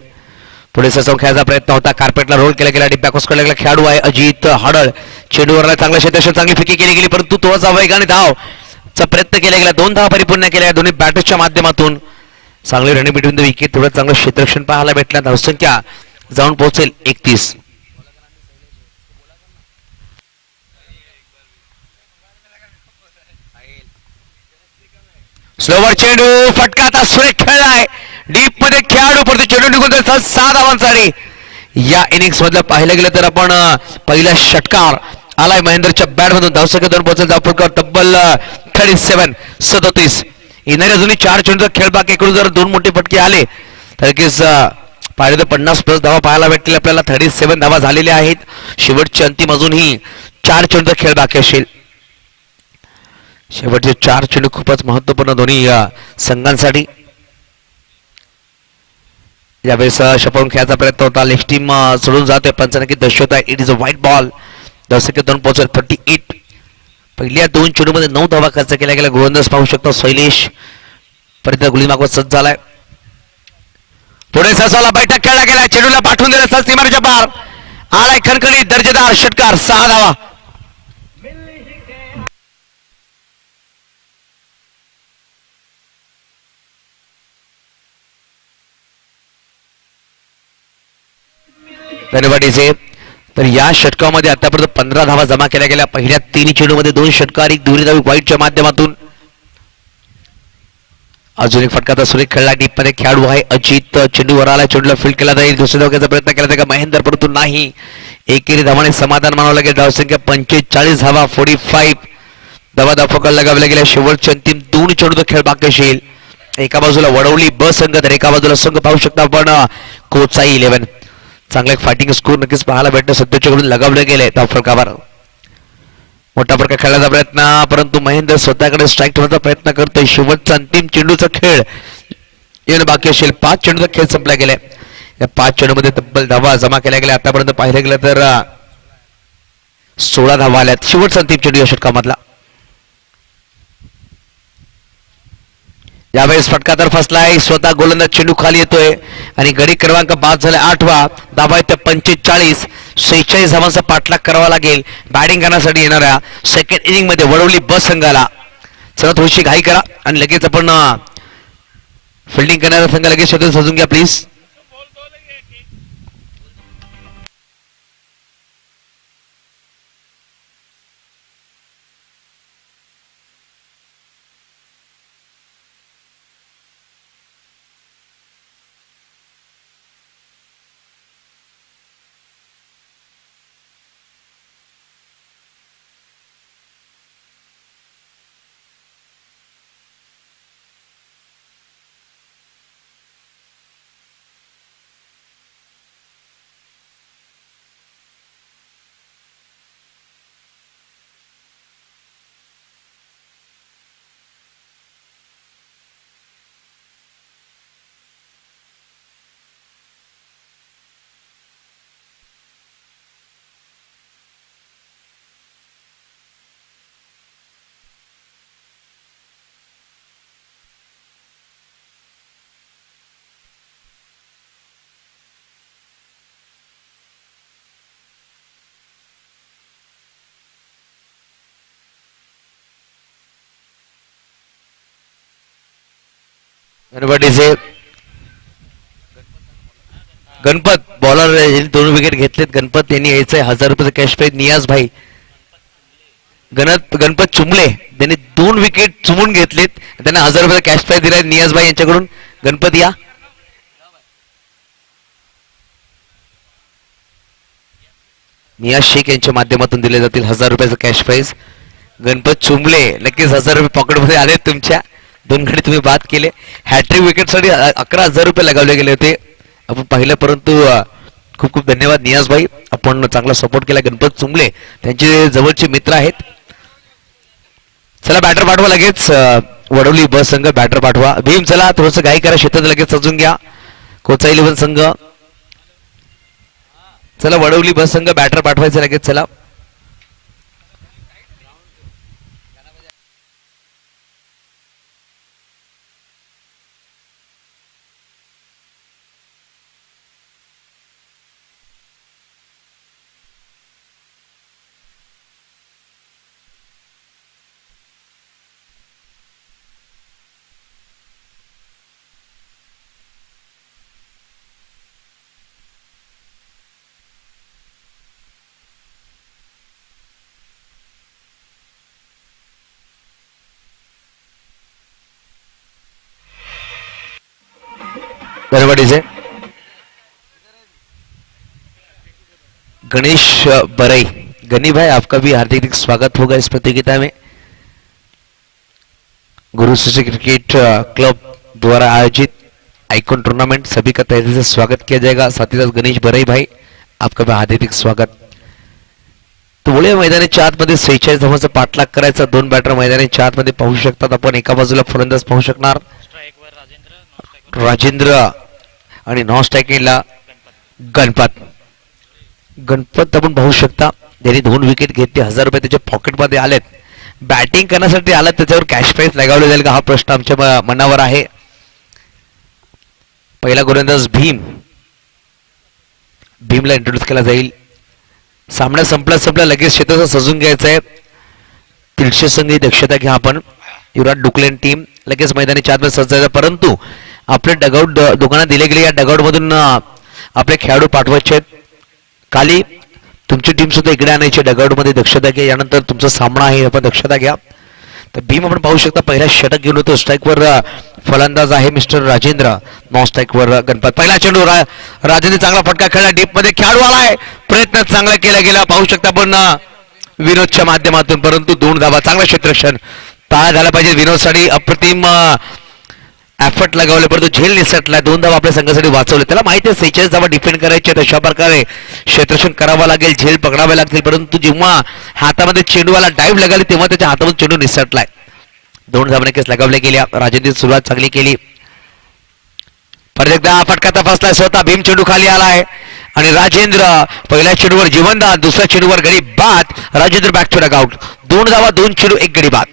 पुढे ससावून खेळायचा प्रयत्न होता. कार्पेटला रोल केला गेला. बॅकवर्स कडे गेला खेळाडू आहे अजित हडळ. चेंडूवरला चांगल्या क्षेत्रक्षण चांगली फिकी केली गेली परंतु थोडासा वेगाने धावचा प्रयत्न केला गेला. 2 धावा परिपूर्ण केल्या दोन्ही बॅटर्सच्या माध्यमातून. चांगली रनिंग बिटवीन द विकेट. थोडं चांगलं क्षेत्रक्षण पाहायला भेटलं. धावसंख्या जाऊन पोहोचेल 31. स्लोवर चेंडू फटका आता सुरेख खेळलाय. डीप मध्ये खेळाडू परंतु चेंडू निघून जातात 6 धावांसाठी. या इनिंग्स मधलं पाहिलं गेलं तर आपण पहिला षटकार आलाय महेंद्रच्या बॅट मधून. धावसंख्या 2 पोहोचेल. धावफलकावर तब्बल 37. येणारे अजूनही 4 चेंडूचा खेळ बाकी. इकडून जर 2 मोठे फटके आले तर नक्कीच पाहिलं तर 50+ धावा पाहायला भेटतील आपल्याला. 37 धावा झालेल्या आहेत. शेवटचे अंतिम अजूनही 4 चेंडूचा खेळ बाकी असेल. शेवटचे 4 चेंडू खूपच महत्वपूर्ण दोन्ही संघांसाठी. यावेळेस शपवून खेळायचा प्रयत्न होता. लेफ्ट टीम सोडून जातोय. पंचांनी दर्शवत आहे it is a white ball. धावसंख्या 2 पोहोचेल 38. पहिल्या 2 चेंडूमध्ये 9 धावा खर्च केल्या गेल्या. गोलंदाज पाहू शकतो शैलेश परत गुली मागवत सज्ज झालाय. पुढे ससाला बैठक खेळला गेला. चेंडूला पाठवून दिला. सस सीमारेच्या पार आलाय खणखणी दर्जेदार षटकार. 6 धावा. धन्यवाद. तर या षटकामध्ये आतापर्यंत 15 धावा जमा केल्या गेल्या. पहिल्या 3 चेंडूमध्ये 2 षटकार, 1 दुहेरी धावी व्हाईटच्या माध्यमातून. अजून एक फटका सुरेख खेळला. डीप मध्ये खेळाडू आहे अजित. चेंडूवर आला. चेंडूला फील्ड केला जाईल. दुसऱ्या धावण्याचा प्रयत्न केला जाईल महेंदर परंतु नाही. एकेरी धावाने समाधान मानावं लागेल. धावसंख्या 45 धावा 45 धावा धावफलकाला लगावल्या गेल्या. शेवटचे अंतिम 2 चेंडूचा खेळ बाकी असेल. एका बाजूला वडवली ब संघ तर एका बाजूला संघ पाहू शकता आपण कोचाई 11. चांगला एक फायटिंग स्कोर नक्कीच पाहायला भेटणं सध्याच्याकडून लगावले गेले धावफलकावर. मोठा फटका खेळण्याचा प्रयत्न परंतु महेंद्र स्वतःकडे स्ट्राईक ठेवण्याचा प्रयत्न करतोय. शेवटचा अंतिम चेंडूचा खेळ येणं बाकी असेल. 5 चेंडूचा खेळ संपला गेलाय. या 5 चेंडूमध्ये तब्बल धावा जमा केल्या गेल्या. आतापर्यंत पाहिलं गेलं तर 16 धावा आल्यात. शेवटचा अंतिम चेंडू या षटकामधला. यावेळेस फटका तर फसलाय. स्वतः गोलंदाज चेंडू खाली येतोय आणि गडी क्रमांक 5 झाला 8वा. धावा आहेत 45. 46 धावांचा पाठलाग करावा लागेल बॅटिंग करण्यासाठी येणाऱ्या सेकंड इनिंग मध्ये वडवली ब संघाला. चला थोडीशी घाई करा आणि लगेच आपण फिल्डिंग करणारा संघ लगेच शेड्यूल सजून घ्या प्लीज. गणपतीचे गणपत बॉलर दोन विकेट घेतलेत. गणपत यांनी यायचंय 1000 रुपयाचं कॅश प्राइज. नियाज भाई गणपत चुमले त्यांनी 2 विकेट चुमून घेतलेत. त्यांना 1000 रुपयाचा कॅश प्राइज दिलाय नियाज भाई यांच्याकडून. गणपत या. नियाज शेख यांच्या माध्यमातून दिले जातील 1000 रुपयाचं कॅश प्राइज. गणपत चुमले नक्कीच 1000 रुपये पॉकेटमध्ये आले तुमच्या. 2 गडी तुम्ही बाद केले. हॅट्रिक विकेटसाठी 11,000 रुपये लगावले गेले होते आपण पाहिलं. परंतु खूप खूप धन्यवाद नियाज भाई, आपण चांगला सपोर्ट केला. गणपत चुमले त्यांचे जवळचे मित्र आहेत. चला बॅटर पाठवा लगेच. वडवली ब संघ बॅटर पाठवा. भीम चला थोडंसं घाई करा, शेतात लगेच सजून घ्या. कोचा 11 संघ चला वडवली ब संघ बॅटर पाठवायचं लगेच. चला धन्यवाद. गणेश बरई गनी भाई आपका भी हार्दिक स्वागत होगा इस प्रतियोगिता में. गुरु शिष्य क्रिकेट क्लब द्वारा आयोजित आइकॉन टूर्नामेंट सभी का तहे दिल से स्वागत किया जाएगा. साथ ही साथ गणेश बरई भाई आपका भी हार्दिक स्वागत. तो बोले मैदानाच्या आतमध्ये 46 धावांचा पाठलाग करायचा. 2 बॅटर मैदानाच्या आतमध्ये पाहू शकतात आपण. एका बाजूला फलंदाज पाहू शकणार राजेंद्र आणि नॉन स्ट्रायकिंगला गणपत. गणपत आपण पाहू शकता त्यांनी 2 विकेट घेतले. 1000 रुपये त्याच्या पॉकेटमध्ये आलेत. बॅटिंग करण्यासाठी आला त्याच्यावर कॅश प्राइज लगावले जाईल का हा प्रश्न आमच्या मनावर आहे. पहिला गोलंदाज भीमला इंट्रोड्यूस केला जाईल. सामना संपला लगेच शेताचा सजून घ्यायचा आहे. 300 संघी दक्षता घ्या आपण. युवराज डुकलेन टीम लगेच मैदानाच्या आतमध्ये सज्जायचा. परंतु आपले डगआउट दुकानात दिले गेले. या डगआउट मधून आपले खेळाडू पाठवायचे आहेत. खाली तुमची टीम सुद्धा इकडे आणायची. डगआउट मध्ये दक्षता घ्या. यानंतर तुमचा सामना आहे आपण दक्षता घ्या. तर भीम आपण पाहू शकता पहिला षटक घेऊन होतो. स्ट्राईकवर फलंदाज आहे मिस्टर राजेंद्र. नॉन स्ट्राईकवर गणपत. पहिला चेंडू राजेंद्र चांगला फटका खेळला. डीप मध्ये खेळाडू आलाय. प्रयत्न चांगला केला गेला पाहू शकता आपण विनोदच्या माध्यमातून. परंतु 2 धावा. चांगला क्षेत्ररक्षण टाळा झाला पाहिजे विनोदसाठी. अप्रतिम एफर्ट लगावले परंतु झेल निसटला. 2 धावा आपल्या संघासाठी वाचवले. त्याला माहिती आहे 46 धावा डिफेंड करायचे. तशा प्रकारे क्षेत्ररक्षण करावं लागेल. झेल पकडावे लागतील. परंतु जेव्हा हातामध्ये चेंडूवाला डाईव्ह लगाली तेव्हा त्याच्या हातामध्ये चेंडू निसटलाय. 2 धावा नक्कीच लगावल्या गेल्या. राजेंद्र सुरुवात चांगली केली. परत एकदा फटका तपासलाय स्वतः. भीम चेंडू खाली आलाय आणि राजेंद्र पहिल्या चेंडूवर जीवनदान. दुसऱ्या चेंडूवर गडी बाद. Rajendra back to dugout. 2 धावा 2 चेंडू 1 गडी बाद.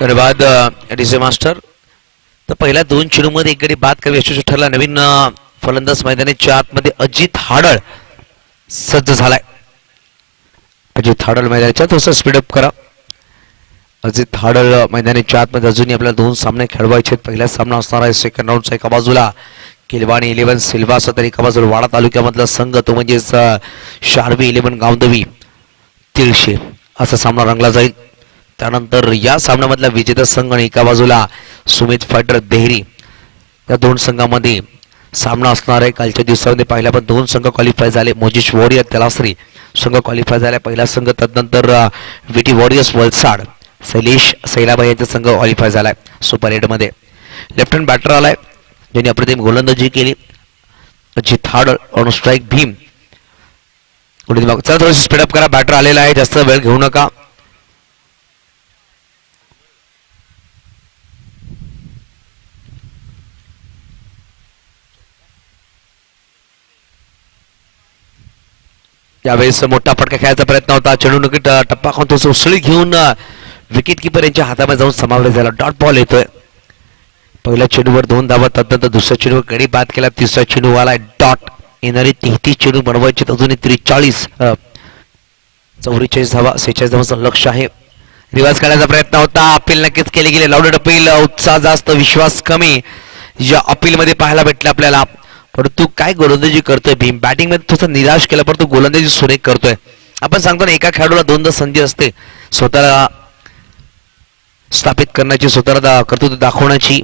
धन्यवाद डीजे मास्टर. तर पहिल्या 2 चेंडूमध्ये 1 गडी बाद करावी यशस्वी ठरला. नवीन फलंदाज मैदानाच्या आतमध्ये अजित हाडळ सज्ज झालाय. अजित हाडळ मैदानाच्या थोडंसं स्पीडअप करा. अजित हाडळ मैदानाच्या आतमध्ये अजूनही आपल्याला 2 सामने खेळवायचे. पहिला सामना असणार आहे सेकंड राऊंडचा. एका बाजूला किलवाणी 11 सिल्वासा तर एका बाजूला वाडा तालुक्यामधला संघ तो म्हणजेच शारवी 11 गावदवी 300 असा सामना रंगला जाईल. त्यानंतर या सामन्यामधला विजेता संघ आणि एका बाजूला सुमित फायटर देहरी या 2 संघांमध्ये सामना असणार आहे. कालच्या दिवसामध्ये पाहिला पण 2 संघ क्वालिफाय झाले. मोजिश वॉरियर तलासरी संघ क्वालिफाय झाला पहिला संघ. तदनंतर विटी वॉरियर्स वलसाड शैलेश सैलाबाई यांचा संघ क्वालिफाय झालाय सुपर 8 मध्ये. लेफ्ट हँड बॅटर आलाय ज्यांनी अप्रतिम गोलंदाजी केली. Ajit Hadal on strike. भीम चला थोडं स्पीडअप करा. बॅटर आलेला आहे जास्त वेळ घेऊ नका. यावेळेस मोठा फटका खेळायचा प्रयत्न होता. चेंडू नक्की टप्पा खाऊन तो उसळी घेऊन विकेट किपर यांच्या हातामध्ये जाऊन समावेश झाला. डॉट बॉल येतोय. पहिल्या चेंडूवर 2 धावा, तदनंतर दुसऱ्या चेंडूवर गडी बाद केला. तिसरा चेंडू आला डॉट. येणारे 33 चेंडू बनवायचे अजूनही 43 44 धावा, 46 धावांचं लक्ष आहे. रिवाज काढण्याचा प्रयत्न होता. अपील नक्कीच केले गेले. लाऊडेड अपील. उत्साह जास्त, विश्वास कमी या अपील मध्ये पाहायला भेटले आपल्याला. परंतु काय गोलंदाजी करतोय भीम. बॅटिंग मध्ये थोडं निराश केलं, परंतु गोलंदाजी सुरेख करतोय. आपण सांगतो ना, एका खेळाडूला 2दा संधी असते स्वतःला स्थापित करण्याची, स्वतःला कर्तृत्व दाखवण्याची.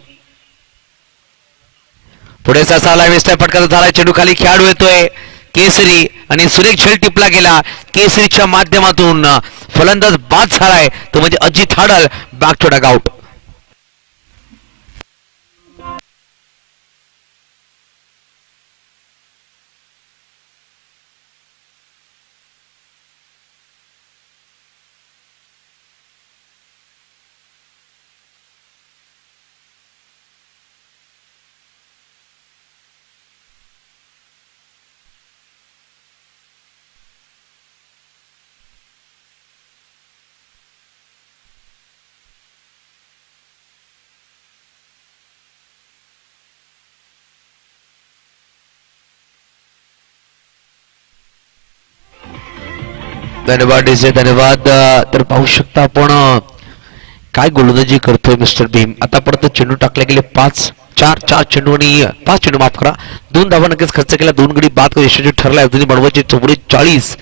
पुढे साला वेस्ट फटका झाला. चेंडू खाली खेळाडू येतोय केसरी आणि सुरेख झेल टिपला गेला. केसरीच्या माध्यमातून फलंदाज बाद झालाय तो म्हणजे Ajit Hadal. Back to dugout. धन्यवाद डीजे, धन्यवाद. तर पाहू शकता आपण काय गोलंदाजी करतोय मिस्टर भीम. आतापर्यंत चेंडू टाकले गेले 4 चेंडू आणि 5 चेंडू माफ करा. 2 धावा नक्कीच खर्च केला. 2 गडी बाद यशस्वी ठरला. अजूनही बनवायचे 44.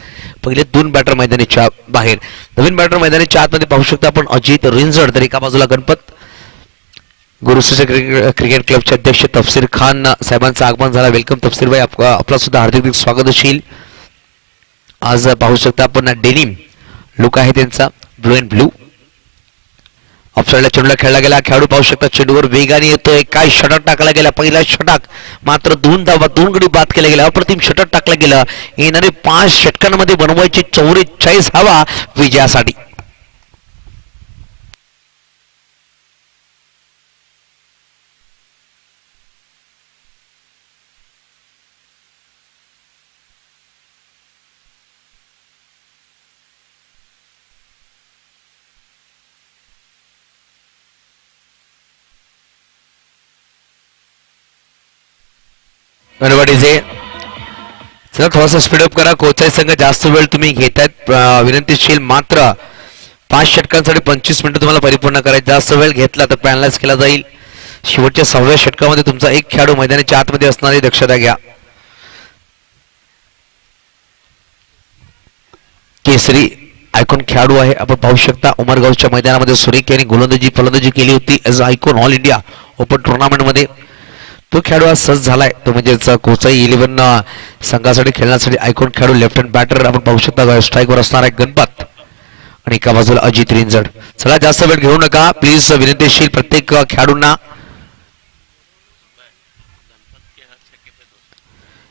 पहिले 2 बॅटर मैदानाच्या बाहेर. नवीन बॅटर मैदानाच्या आतमध्ये पाहू शकता आपण अजित रिंजड. तर एका बाजूला गणपत. गुरुश्री क्रिकेट क्लबचे अध्यक्ष तफसीर खान साहेबांचं आगमन झालं. वेलकम तफसीर भाई, आपला सुद्धा हार्दिक स्वागत असेल. आज पाहू शकता आपण डेनिम लुक आहे त्यांचा, ब्लू अँड ब्लू. ऑफसाईडला चेंडूला खेळला गेला. खेळाडू पाहू शकता चेंडूवर वेगाने येतोय. काय षटक टाकला गेला. पहिला षटक मात्र 2 धावा, 2 गडी बाद केले गेले. अप्रतिम षटक टाकलं गेलं. येणारे 5 षटकांमध्ये बनवायचे 44 धावा विजयासाठी. धन्यवाद डीजे. चला थोडासा स्पीडअप करा. कोचाई संघ जास्त वेळ तुम्ही घेतायत विनंतीशील. मात्र 5 षटकांसाठी 25 मिनिटं तुम्हाला परिपूर्ण करायचे. जास्त वेळ घेतला तर पॅनलाइज केला जाईल. शेवटच्या 6व्या षटकामध्ये तुमचा एक खेळाडू मैदानाच्या आतमध्ये असणारी दक्षता घ्या. केसरी आयकॉन खेळाडू आहे. आपण पाहू शकता उमरगावच्या मैदानामध्ये सुरेख यांनी गोलंदाजी फलंदाजी केली होती as icon all India open tournament मध्ये. तो खेळाडू आज सज्ज झालाय. तो म्हणजेच कोचाई 11 संघासाठी खेळण्यासाठी आयकॉन खेळाडू लेफ्ट हँड बॅटर. आपण पाहू शकता स्ट्राईकवर असणार आहे गणपत आणि एका बाजूला अजित रिंजड. चला जास्त वेळ घेऊ नका प्लीज, विनंतीशील प्रत्येक खेळाडूंना.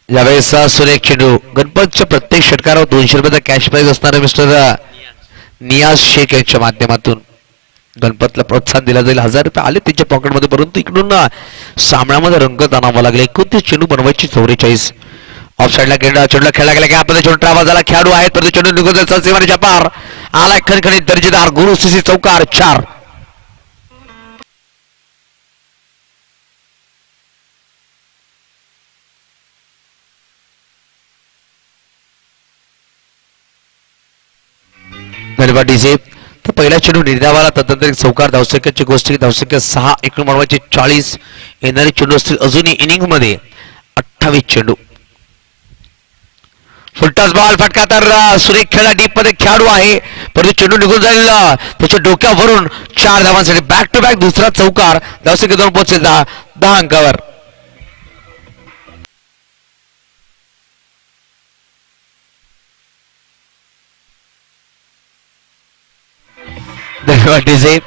यावेळेस सुरेख चेंडू. गणपतच्या प्रत्येक षटकारावर 200 रुपयाचा कॅश प्राईज असणार मिस्टर नियाज शेख यांच्या माध्यमातून. गणपतला प्रोत्साहन दिला जाईल. 1000 रुपये आले त्यांच्या पॉकेटमध्ये, परंतु इकडून सामन्यामध्ये रंगत आणावा लागला. 29 चेंडू बनवायची 44. ऑफ साईडला चेंडूला खेळला गेला. की आपण चेंडू आवाजाला खेळाडू आहेत, परंतु चेंडू निघून सीमारेच्या पार आला. खणखणीत दर्जेदार गुरु सीसी चौकार 4. धन्यवाद डीजे. तर पहिला चेंडू निर्धावाला, तदनंतर चौकार. धावसंख्याची गोष्टी धावसंख्या 6. एकूण बनवायचे 40. येणारे चेंडू असतील अजूनही इनिंग मध्ये 28 चेंडू. फुलटॉस बॉल फटका. तर सुरेख खेळा. डीप मध्ये खेळाडू आहे, परंतु चेंडू निघून जाईल त्याच्या डोक्यावरून. 4 धावांसाठी बॅक टू बॅक दुसरा चौकार. धावसंख्या 2 पोहोचेल 10 अंकावर. धन्यवाद डीजे.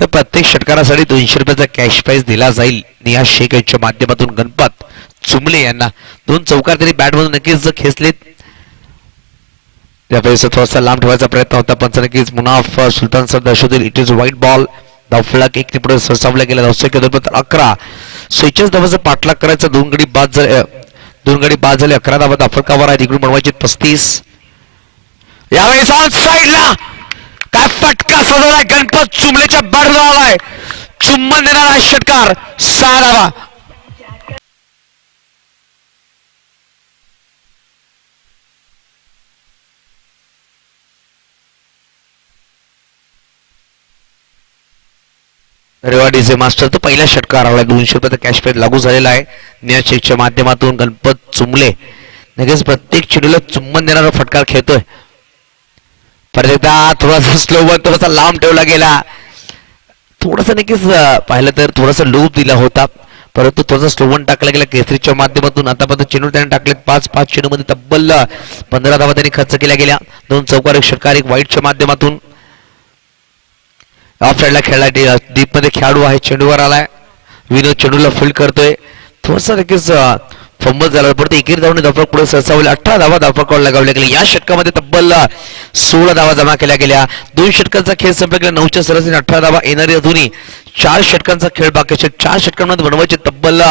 तर प्रत्येक षटकारासाठी 200 रुपयाचा कॅश प्राईज दिला जाईल नियाज शेख यांच्या माध्यमातून. गणपत चुमले यांना 2 चौकार तरी बॅट मधून नक्कीच खेचलेत. त्यावेळेस थोडासा लांब ठेवायचा प्रयत्न होता. पंच नक्कीच मुनाफ सुलतान सर दर्शवतील. It is wide ball. धावफलक 1 पुढे सरसावला गेला. धावसंख्या 11. 46 धावांचा पाठलाग करायचा. 2 गडी बाद झाले. 2 गडी बाद झाले. 11 धावा फलकावर आहेत. इकडून बनवायचे 35. यावेळेस ऑन साइडला काय फटका सोडवलाय गणपत चुंबलेच्या बॅटला आलाय. चुंबन देणारा षटकार 6 धावा. रेवाडीचे मास्टर तो पहिला षटकार आला. 200 रुपयाचा कॅश प्राइज लागू झालेला आहे. नियशेकच्या माध्यमातून गणपत चुंबले नक्कीच प्रत्येक चेंडूला चुंबन देणारा फटकार खेळतोय. परत एकदा थोडासा स्लो वन थोडासा लांब ठेवला गेला. थोडासा नक्कीच पाहिलं तर थोडासा लूप दिला होता, परंतु थोडासा स्लो वन टाकला गेला केसरीच्या माध्यमातून. आतापर्यंत चेंडू त्याने टाकलेत 5 चेंडूमध्ये तब्बल 15 धावा त्यांनी खर्च केल्या गेल्या. 2 चौकार, 1 षटकार, 1 वाईटच्या माध्यमातून. ऑफ साइडला खेळला डीप मध्ये खेळाडू आहे. चेंडूवर आलाय विनोद. चेंडूला फील्ड करतोय. थोडासा नक्कीच फंबल झाला, परंतु एकेरी धावने धावफलक पुढे सरसावले. 18 धावा धावफलकावर लगावल्या गेल्या. या षटकामध्ये तब्बल 16 धावा जमा केल्या गेल्या. 2 षटकांचा खेळ संपला गेला. 9च्या सरासरी 18 धावा येणारी अजूनही 4 षटकांचा खेळ बाकी आहे. 4 षटकांमध्ये बनवायचे तब्बल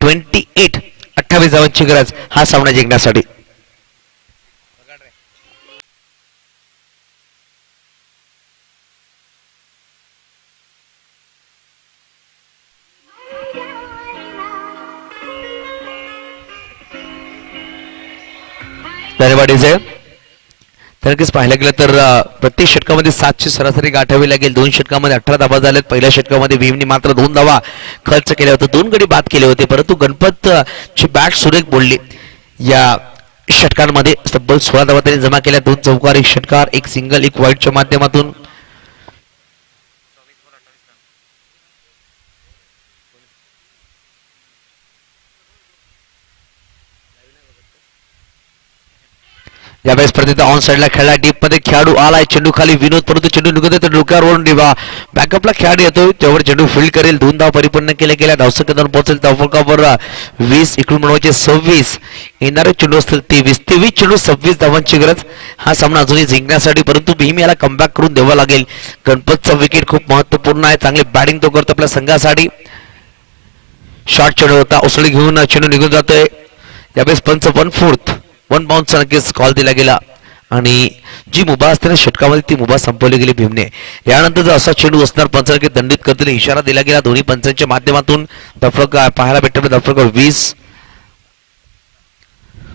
28 धावांची गरज हा सामना जिंकण्यासाठी. धन्यवाद. तर नक्कीच पाहायला गेलं तर प्रत्येक षटकामध्ये 7ची सरासरी गाठावी लागेल. 2 षटकामध्ये 18 धावा झाल्यात. पहिल्या षटकामध्ये भीमने मात्र 2 धावा खर्च केल्या होत्या. 2 गडी बाद केले होते, परंतु गणपत ची बॅट सुरेख बोलली. या षटकांमध्ये तब्बल 16 धावा त्यांनी जमा केल्या. 2 चौकार, 1 षटकार, 1 सिंगल, 1 वाईटच्या माध्यमातून. यावेळेस प्रत्येक ऑन साइडला खेळला. डीप मध्ये खेळाडू आलाय. चेंडू खाली विनोद, परंतु चेंडू निघत तर डोक्यावरून डिवा बॅकअपला खेळाडू येतोय तेव्हा चेंडू फील्ड करेल. 2 धाव परिपूर्ण केल्या गेल्या. धावसंख्येवर पोहोचेल धावफलकावर 20. इकडून बनवायचे 26. येणारे चेंडू असतील 23 चेंडू 26 धावांची गरज हा सामना अजूनही जिंकण्यासाठी. परंतु भीम याला कमबॅक करून द्यावा लागेल. गणपतचा विकेट खूप महत्वपूर्ण आहे. चांगली बॅटिंग तो करतो आपल्या संघासाठी. शॉर्ट चेंडू होता, उसळी घेऊन चेंडू निघून जातोय. यावेळेस पंच 1/4 1 बाउन्सचा नक्कीच कॉल दिला गेला आणि जी मुभा असते ना षटकामध्ये ती मुभा संपवली गेली भीमने. यानंतर जर असा चेंडू असणार पंच दंडित करतील इशारा दिला गेला दोन्ही पंचांच्या माध्यमातून. धावफलक पाहायला भेटले. धावफलकावर 20.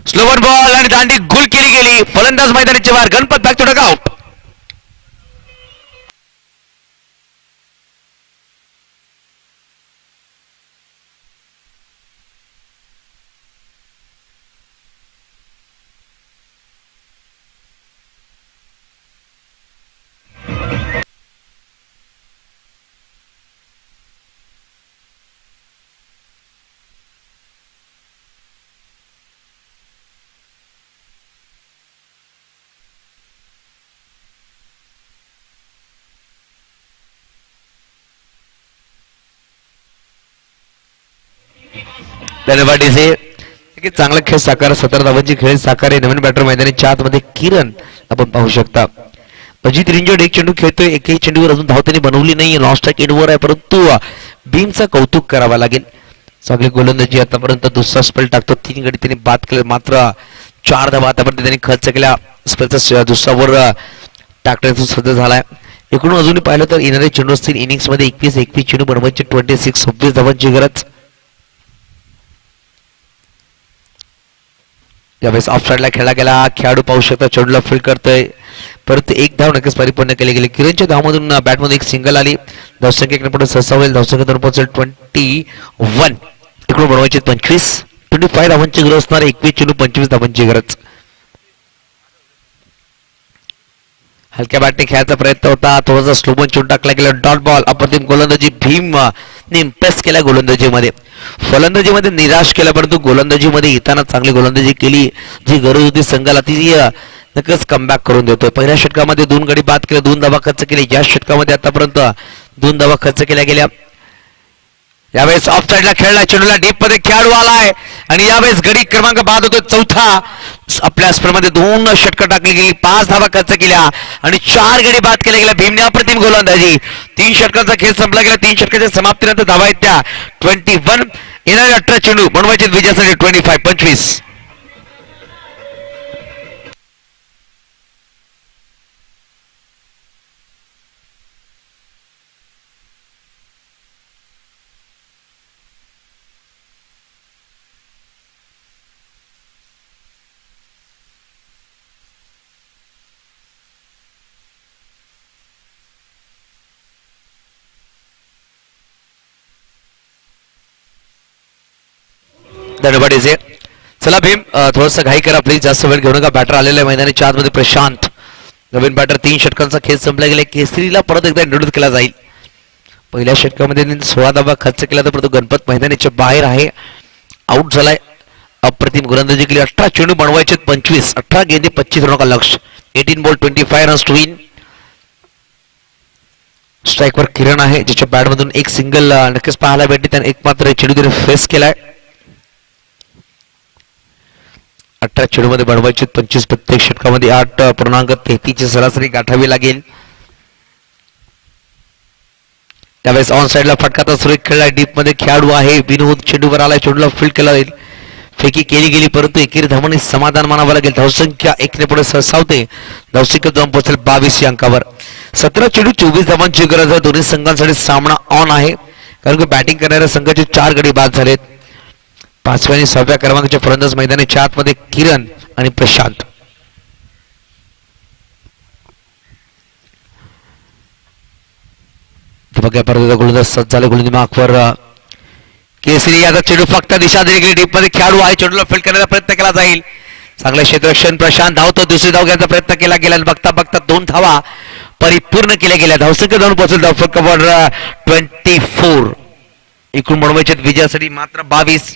स्लोवर बॉल आणि दांडी गुल केली गेली. फलंदाज मैदानाच्या बाहेर. Ganpat back to dugout. धन्यवाद डीजे. चांगला खेळ साकार. 17 धावांची खेळ साकार आहे. नवीन बॅटर मैदानाच्या आतमध्ये किरण आपण पाहू शकता. अजित रिंजोड 1 चेंडू खेळतोय. एकही चेंडूवर अजून धाव त्यांनी बनवली नाही. लॉस्ट एंडवर आहे, परंतु भीमचा कौतुक करावा लागेल. चांगली गोलंदाजी आतापर्यंत. दुसरा स्पेल टाकतो. 3 गडी त्यांनी बाद केले. मात्र 4 धावा आतापर्यंत त्यांनी खर्च केल्या. स्पेलचा दुसरा वर टाकण्याचा सज्ज झालाय. इकडून अजूनही पाहिलं तर येणारे चेंडू असतील इनिंग्स मध्ये 21 चेंडू बनवायचे. 26 धावांची गरज. यावेळेस ऑफ साइडला खेळला गेला. खेळाडू पाहू शकता चेंडूला फील्ड करतोय, परंतु 1 धाव नक्कीच परिपूर्ण केली गेली. किरणच्या धावमधून बॅटमध्ये 1 सिंगल आली. धावसंख्या पुढे सहसा होईल. धावसंख्या पोहोचेल 21. इकडून बनवायचे 25 धावांची गरज असणार. 21 चेंडू 25 धावांची गरज. हलक्या बॅटने खेळायचा प्रयत्न होता. थोडासा स्लोमन चेंडू टाकला गेला. Dot ball. अप्रतिम गोलंदाजी. भीम ने इम्प्रेस केल्या गोलंदाजीमध्ये. फलंदाजीमध्ये निराश केला, परंतु गोलंदाजीमध्ये येताना चांगली गोलंदाजी केली. जी गरज होती संघाला ती नक्कीच कमबॅक करून देतोय. पहिल्या षटकामध्ये 2 गडी बाद केले. 2 धावा खर्च केले. या षटकामध्ये आतापर्यंत 2 धावा खर्च केल्या गेल्या. यावेळेस ऑफ साइडला खेळला. चेंडूला डीप मध्ये खेळाडू आलाय आणि यावेळेस गडी क्रमांक बाद होतो 4था. आपल्या स्पर्धेमध्ये 2 षटकं टाकली गेली. 5 धावा खर्च केल्या आणि 4 गडी बाद केल्या गेल्या. भीमने अप्रतिम गोलंदाजी. 3 षटकांचा खेळ संपला गेला. 3 षटकाच्या समाप्तीनंतर धावा आहेत त्या 21. येणारे 18 चेंडू बनवायचे विजयासाठी 25. धन्यवाद इजे. चला भीम थोडंसं घाई करा प्लीज, जास्त वेळ घेऊ नका. बॅटर आलेला आहे मैदानाच्या आतमध्ये प्रशांत. नवीन बॅटर 3 षटकांचा खेळ संपला गेला. केसरीला परत एकदा इंट्रोड्यूस केला जाईल. पहिल्या षटकामध्ये 16 धावा खर्च केला तर परंतु गणपत मैदानाच्या बाहेर आहे, आउट झालाय. अप्रतिम गोलंदाजी केली. 18 चेंडू बनवायचे 25, 18 गेंदे 25 रनों का लक्ष्य. 18 बॉल 25 रन्स टू विन. स्ट्राईकवर किरण आहे ज्याच्या बॅटमधून एक सिंगल नक्कीच पाहायला भेटली. त्याने एक मात्र चेंडू त्याने फेस केलाय. 18 चेंडू मध्ये बनवायचे 25, प्रत्येक षटकामध्ये 8.33 ची सरासरी गाठावी लागेल. त्यावेळेस ऑन साइडला फटकाचा सुरेख खेळला. डीप मध्ये खेळाडू आहे विनोद, चेंडूवर आला, चेंडूला फील्ड केला जाईल. फेकी केली गेली परंतु एकेरी धावांनी समाधान मानावं लागेल. धावसंख्या 1 ने पुढे सरसावते. धावसंख्या जाऊन पोहोचेल 22 या अंकावर. 17 चेंडू 24 धावांची गरज आहे. दोन्ही संघांसाठी सामना ऑन आहे कारण की बॅटिंग करणाऱ्या संघाचे 4 गडी बाद झालेत. 5व्या आणि 6व्या क्रमांकाचे फलंदाज मैदानाच्या आतमध्ये किरण आणि प्रशांत. बघा परत गोलंदाज सज्ज झाले. गोलंदाज मार्कवर केसरी. याचा चेंडू फक्त दिशा दिली गेली. डीप मध्ये खेळाडू आहे, चेंडूला फील्ड करण्याचा प्रयत्न केला जाईल. चांगलं क्षेत्ररक्षण. प्रशांत धावतो. दुसरी धाव घ्यायचा प्रयत्न केला गेला. बघता बघता 2 धावा परिपूर्ण केल्या गेल्या. धावसंख्या जाऊन पोहोचेल धावफलकावर 24. एकूण बनवायचे विजयासाठी मात्र 22.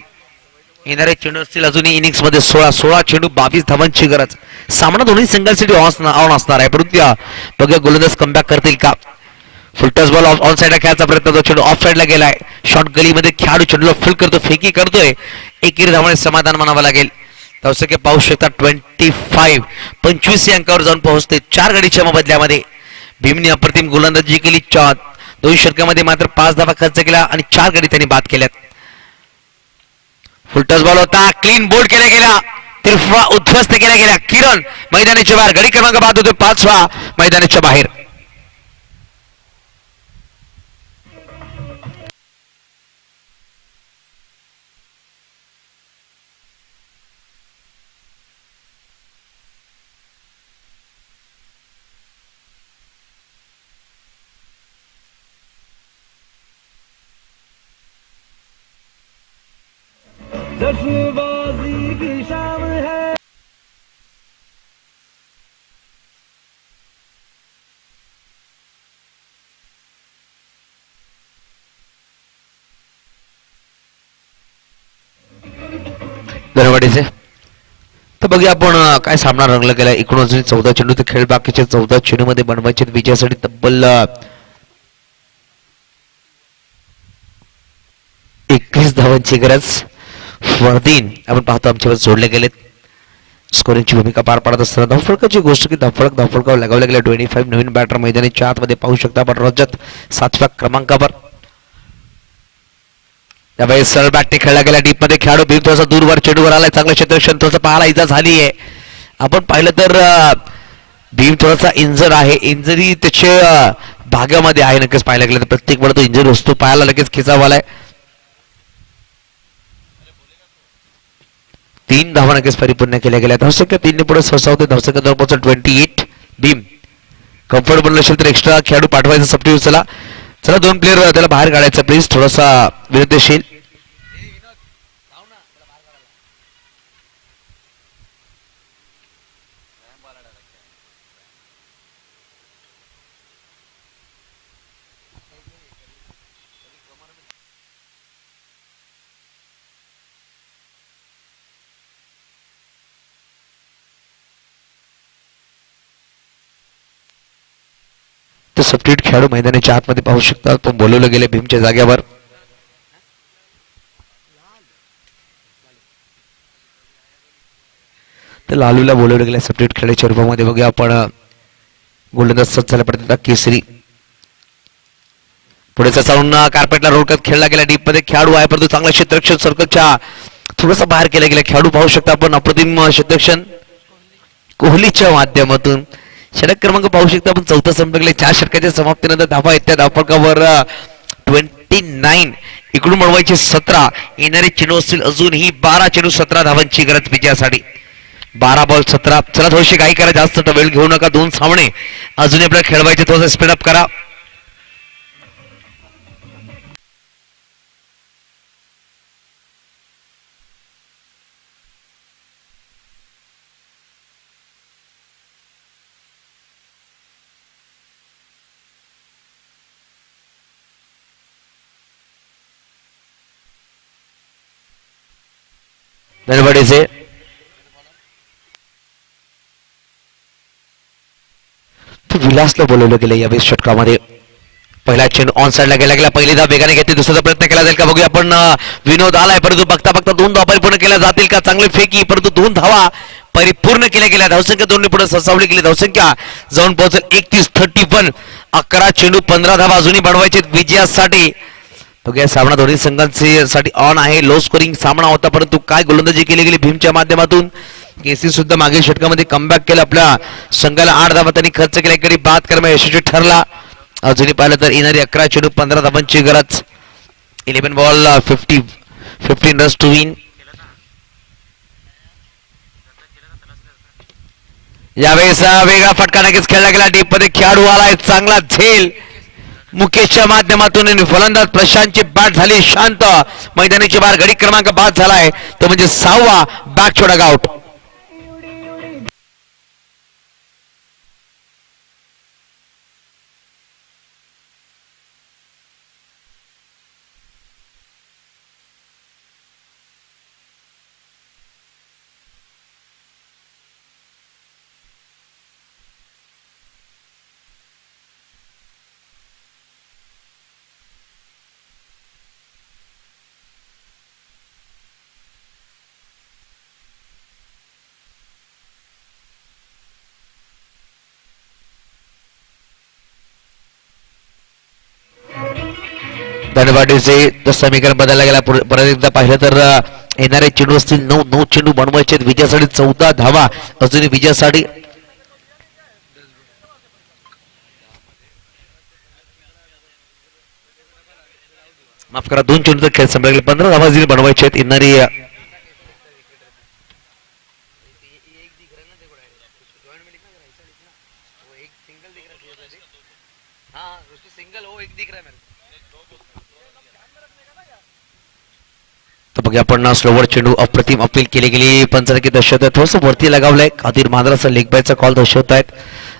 येणारे चेंडू असतील अजूनही इनिंग्स मध्ये 16 चेंडू 22 धावांची गरज. सामना दोन्ही संघांसाठी ऑन असणार आहे परंतु बघा गोलंदाज कमबॅक करतील का. फुलटॉस बॉल ऑन साइडला खेळायचा प्रयत्न, तो चेंडू ऑफ साइडला गेलाय. शॉर्ट गलीमध्ये खेळाडू चेंडूला फील्ड करतो, फेकी करतोय. एकेरी धावाने समाधान मानावं लागेल. धावसंख्या पाहू शकता 25. 25 या अंकावर जाऊन पोहोचते. 4 गडीच्या मोबदल्यामध्ये भीमने अप्रतिम गोलंदाजी केली. 2 षटकामध्ये मात्र 5 धावा खर्च केला आणि 4 गडी त्यांनी बाद केल्यात. फुलटॉस बॉल होता, क्लीन बोल्ड केला गेला, तिरफा उद्ध्वस्त केला गेला. किरण मैदानाच्या बाहेर. गडी क्रमांक बाद होतो 5वा मैदानाच्या बाहेर. जज्बाजी की शाम है. धन्यवाद. तर बघूया आपण काय सामना रंगला गेला. एकूण अजून 14 चेंडू ते खेळ बाकीचे 14 चेंडू मध्ये बनवायचे विजयासाठी तब्बल 21 धावांची गरज. फरदीन आपण पाहतो आमच्यावर जोडले गेलेत. स्कोरिंगची भूमिका पार पाडत असताना धावफलकाची गोष्ट की धावफलकावर लगावल्या गेल्या 25. नवीन बॅटर मैदानाच्या आतमध्ये पाहू शकता आपण रजत 7व्या क्रमांकावर. त्यावेळेस सरळ बॅटने खेळला गेला. डीप मध्ये खेळाडू भीम थोडासा दूरवर चेंडूवर आलाय. चांगलं क्षेत्ररक्षण. थोडंसं पाहायला इजा झाली आहे. आपण पाहिलं तर भीम थोडासा इंजर आहे. इंजरी त्याच्या भागामध्ये आहे. नक्कीच पाहायला गेलं तर प्रत्येक वेळा तो इंजर वस्तू पाहायला लगेच खेचावालाय. 3 धावा नक्कीच परिपूर्ण केल्या गेल्या. धावसंख्या 3 ने पुढे सरसावते. धावसंख्या जवळपास 28. भीम कम्फर्टेबल नसेल तर एक्स्ट्रा खेळाडू पाठवायचा सबस्टिट्यूट. चला 2 प्लेयर त्याला बाहेर काढायचा प्लीज. थोडासा विरुद्धशील. तो सबस्टिट्यूट खेळाडू मैदानाच्या आतमध्ये पाहू शकता. तो बोलवलं गेले भीमच्या जागेवर. तर लालूला बोलवलं गेलं सबस्टिट्यूट खेळाच्या रूपामध्ये. बघूया आपण गोलंदाज सज्ज झाला पडतात केसरी. पुढेचा चालून कार्पेटला रोल करत खेळला गेला. डीप मध्ये खेळाडू आहे परंतु चांगला क्षेत्ररक्षण सर्कलच्या थोडंसं बाहेर केला गेला. खेळाडू पाहू शकता आपण अप्रतिम क्षेत्ररक्षण कोहलीच्या माध्यमातून. षटक क्रमांक पाहू शकता आपण 4था संपले. 4 षटकाच्या समाप्तीनंतर धावा येत्या धावफलकावर 29. इकडून मिळवायचे 17. येणारे चेंडू असतील अजूनही 12 चेंडू 17 धावांची गरज विजयासाठी. 12 बॉल 17. चला थोडीशी घाई करा, जास्त वेळ घेऊ नका. 2 सामने अजूनही आपल्याला खेळवायचे. थोडंसं स्पीडअप करा. धनवाडीचे विलासला बोलवलं गेलं यावेळी षटकामध्ये. पहिला चेंडू ऑन साइडला गेला पहिली धाव वेगाने घेतली, दुसरा प्रयत्न केला जाईल का बघूया आपण. विनोद आलाय परंतु बघता बघता 2 धावा परिपूर्ण केल्या जातील का. चांगली फेकी परंतु 2 धावा परिपूर्ण केल्या गेल्या. धावसंख्या 2 पुढे ससावली गेली. धावसंख्या जाऊन पोहोचेल 31-31. 11 चेंडू 15 धावा अजूनही बनवायचे विजयासाठी. बघूया सामना दोन्ही संघांचे साठी ऑन आहे. लो स्कोरिंग सामना होता परंतु काय गोलंदाजी केली गेली भीमच्या माध्यमातून. केसी सुद्धा मागील षटकामध्ये कमबॅक केलं. आपल्या संघाला 8 धावा त्यांनी खर्च केला. एक गडी बाद करणं यशस्वी ठरला. अजूनही पाहिलं तर येणारी 11 चेंडू 15 धावांची गरज. 11 बॉल 15 रन्स टू विन. यावेळेस वेगळा फटका नक्कीच खेळला गेला. डीप मध्ये खेळाडू आलाय. चांगला झेल मुकेशच्या माध्यमातून. फलंदाज प्रशांतची बॅट झाली शांत. मैदानाची बाहेर गडी क्रमांक 5 झालाय तो म्हणजे 6वा बॅक छोडा आउट. धनवाडीचे समीकरण बदलला गेला. परत एकदा पाहिलं तर येणारे चेंडू असतील 9 चेंडू बनवायचे विजयासाठी. 14 धावा अजूनही विजयासाठी. माफ करा 2 चेंडू खेळ संपले. 15 धावा अजूनही बनवायचे आहेत. येणारी तर बघा आपण स्लोवर चेंडू अप्रतिम अपील केली गेली. पंचांकी दर्शवत आहेत. थोडंसं वरती लगावलंय. कादिर मांद्राचा लेग बायचा कॉल दर्शवत आहेत.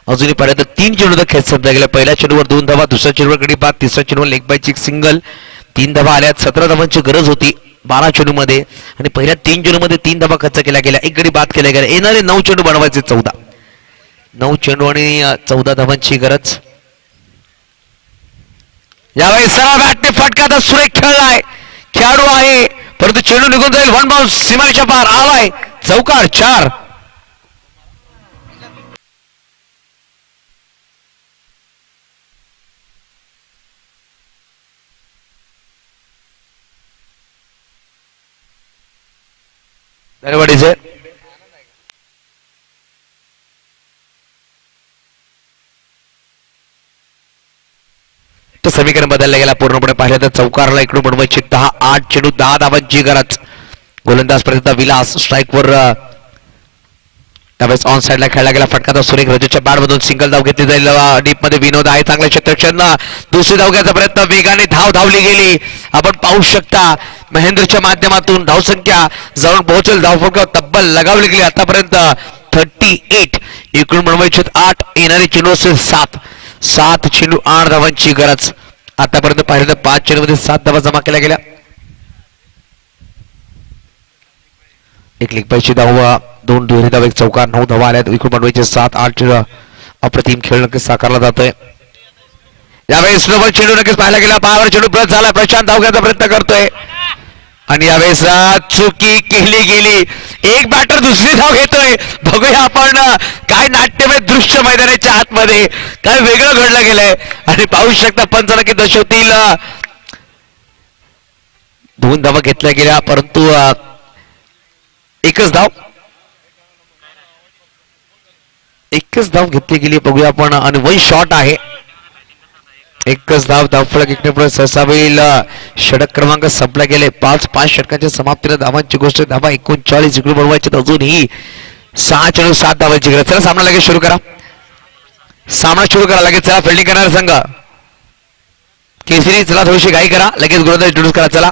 अजूनही पाहिलं तर 3 चेंडू खेळ संपला गेला. पहिल्या चेंडूवर 2 धावा, दुसऱ्या चेंडूवर गडी बाद, तिसऱ्या चेंडूवर लेग बायची सिंगल. 3 धावा आल्यात. 17 धावांची गरज होती 12 चेंडू मध्ये आणि पहिल्या 3 चेंडू मध्ये 3 धावा खर्च केल्या गेल्या. एक गडी बाद केला गेला. येणारे 9 चेंडू बनवायचे 14. 9 चेंडू आणि 14 धावांची गरज. यावेळी सरळ बॅटने फटका तर सुरेख खेळलाय. खेळाडू आहे परंतु चेंडू निघून जाईल. 1 बाउंस सीमारेषा पार आलाय. चौकार 4. धनवाडीचे समीकरण बदललं गेला. पूर्णपणे पाहिलं तर चौकारला इकडून बनवायची 10-8 चेंडू 10 धावांची गरज. गोलंदाज पर्यंत विलास स्ट्राईकवर. त्यावेळेस ऑन साइडला खेळला गेला. फटका तर सुरेख रजूच्या बॅट मधून सिंगल धाव घेतली जाईल. डीप मध्ये विनोद आहे. चांगल्या क्षेत्ररक्षण. दुसरी धाव घ्यायचा प्रयत्न वेगाने धावली गेली. आपण पाहू शकता महेंद्रच्या माध्यमातून धावसंख्या जाऊन पोहोचेल. धावफलक तब्बल लगावली गेली आतापर्यंत 38. इकडून बनवायचे 8. येणारे चेंडू असेल 7 चेंडू 8 धावांची गरज. आतापर्यंत पाहिलं तर 5 चेंडू मध्ये 7 धावा जमा केल्या गेल्या. एक लेग बायची धाव, 2 दुहेरी धावा, 1 चौकार, 9 धावा आल्यात. इकडून बनवायचे 7-8 चेंडू. अप्रतिम खेळ नक्कीच साकारला जातोय. यावेळेस स्लोवर चेंडू नक्कीच पाहायला गेला. पायावर चेंडू ब्रश झाला. प्रशांत धाव घ्यायचा प्रयत्न करतोय आणि यावेळेस चुकी केली गेली. एक बॅटर दुसरी धाव घेतोय. बघूया आपण काय नाट्यमय दृश्य मैदानाच्या आतमध्ये काय वेगळं घडलं गेलंय आणि पाहू शकता पंच नक्की दर्शवतील. 2 धावा घेतल्या गेल्या परंतु एकच धाव घेतली गेली. बघूया आपण आणि 1 शॉट आहे. एकच धावफलक इकडे पुढे ससावेल. षटक क्रमांक संपला गेले. 5 षटकांच्या समाप्तीला धावांची गोष्ट. धावा 39 इकडे बनवायचे. अजूनही 6 चेंडू 7 धावांची गरज. चला सामना लगेच सुरू करा. लगेच चला. फिल्डिंग करणार संघ केसरी. चला थोडीशी घाई करा. लगेच गोलंदाज इंट्रोड्यूस करा. चला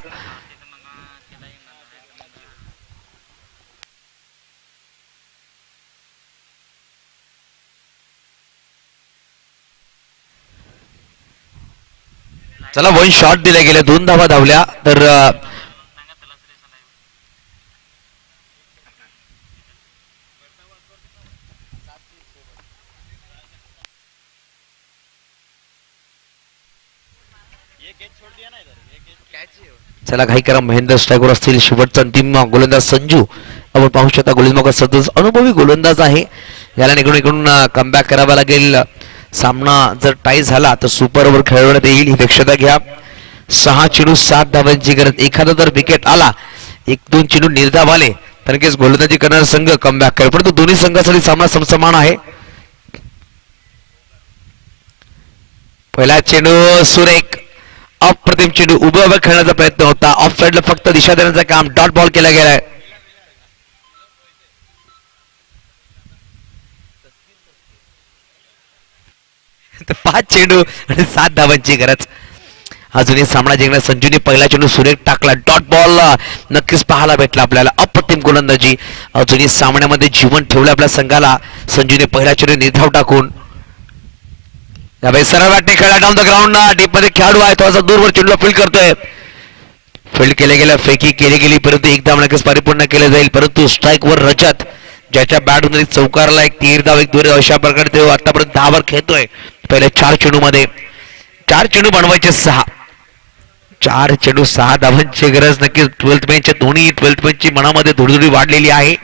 चला 1 शॉट दिले गेले. 2 धावा धावल्या तर चला घाई करा, महेंद्र स्ट्राईकवर असतील. शेवटचा अंतिम गोलंदाज संजू आपण पाहू शकता. गोलंदाज सदस्य अनुभवी गोलंदाज आहे. याला इकडून कमबॅक करावा लागेल. सामना जर टाय झाला तर सुपर ओव्हर खेळवण्यात येईल ही दक्षता घ्या. 6 चेंडू 7 धावांची गरज. एखादा जर विकेट आला, 1-2 चेंडू निर्धाव आले तर नक्कीच गोलंदाजी करणारा संघ कमबॅक करेल. परंतु दोन्ही संघासाठी सामना समसमान आहे. पहिला चेंडू सुरेख, अप्रतिम चेंडू, उभं खेळण्याचा प्रयत्न होता. ऑफ साइडला फक्त दिशा देण्याचं काम, डॉट बॉल केला गेलाय. तर 5 चेंडू आणि 7 धावांची गरज. अजूनही सामना जिंकण्यात संजूने पहिला चेंडू सुरेख टाकला, डॉट बॉल नक्कीच पाहायला भेटला आपल्याला. अप्रतिम गोलंदाजी, अजूनही सामन्यामध्ये जीवन ठेवलं आपल्या संघाला संजूने पहिला चेंडू निर्धाव टाकून. यावेळी सरळ वाटणे खेळला डाऊन द ग्राउंड. डीप मध्ये खेळाडू आहे, थोडासा दूरवर चेंडूला फील्ड करतोय. फील्ड केल्या गेल्या, फेकी केली गेली, परंतु एकदा नक्कीच परिपूर्ण केलं जाईल. परंतु स्ट्राईक वर रजत, ज्याच्या बॅट मध्ये चौकारला एक 13 धाव एक दूर, अशा प्रकारे तो आतापर्यंत 10 वर खेळतोय. पहिल्या 4 चेंडू मध्ये 4 चेंडू बनवायचे 6. 4 चेंडू 6 धावांची गरज. नक्कीच 12th मॅचच्या दोन्ही 12th मॅचची मनामध्ये धुडधुडी वाढलेली आहे.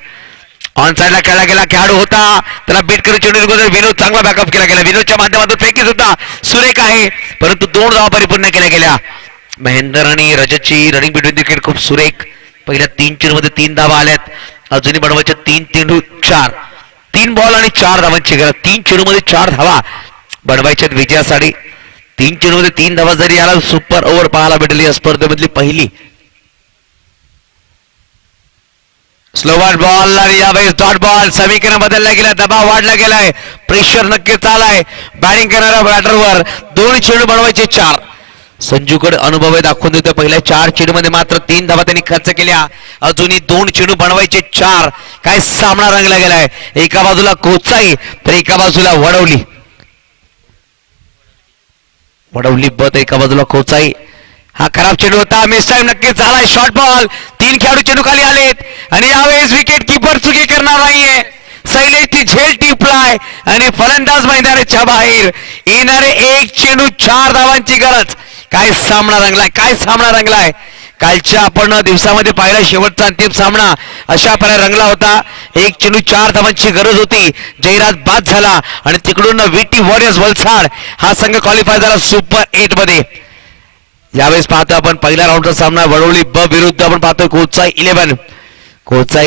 ऑन साइडला खेळला गेला, खेळाडू होता, त्याला बेट करून चेंडू विनोद चांगला बॅकअप केला गेला. विनोदच्या माध्यमातून फेकी सुद्धा सुरेख आहे, परंतु 2 धावा परिपूर्ण केल्या गेल्या. महेंद्र आणि रजतची रनिंग बिटवीन विकेट खूप सुरेख. पहिल्या 3 चेंडू मध्ये 3 धावा आल्यात. अजूनही बनवायचे 3 चेंडू 4. 3 बॉल आणि 4 धावांची गरज. 3 चेंडू मध्ये 4 धावा बनवायच्यात विजयासाठी. 3 चेंडू मध्ये 3 धावा जरी याला सुपर ओव्हर पाहायला भेटली या स्पर्धेमधली पहिली. स्लो बॉल आणि यावेळेस डॉट बॉल. समीकरण बदलला गेला, दबाव वाढला गेलाय, प्रेशर नक्कीच आलाय बॅटिंग करणाऱ्या बॅटरवर. 2 चेंडू बनवायचे 4. संजूकडे अनुभव दाखवून देतो. पहिल्या 4 चेंडू मध्ये मात्र 3 धावा त्यांनी खर्च केल्या. अजूनही 2 चेंडू बनवायचे 4. काय सामना रंगला गेलाय. एका बाजूला कोचाई तर एका बाजूला वडवली बत, एका बाजूला कोचाई. हा खराब चेंडू होता, मिस टाइम नक्कीच झालाय. Short ball. 3 खेळाडू चेंडू खाली आलेत आणि यावेळेस विकेट किपर चुकी करणार नाहीये. शैलेशची झेल टिपलाय आणि फलंदाज मैदानाच्या बाहेर. येणारे 1 चेंडू 4 धावांची गरज. काय सामना रंगलाय. कालच्या आपण दिवसामध्ये पाहिला शेवटचा अंतिम सामना अशा प्रकारे रंगला होता. 1 चेंडू 4 धावांची गरज होती. जयराज बाद झाला आणि तिकडून विटी वॉरियर्स वलसाड हा संघ क्वालिफाय झाला सुपर 8 मध्ये. यावेळेस पाहतो आपण पहिला राऊंडचा सामना वडवली ब विरुद्ध आपण पाहतोय कोचाई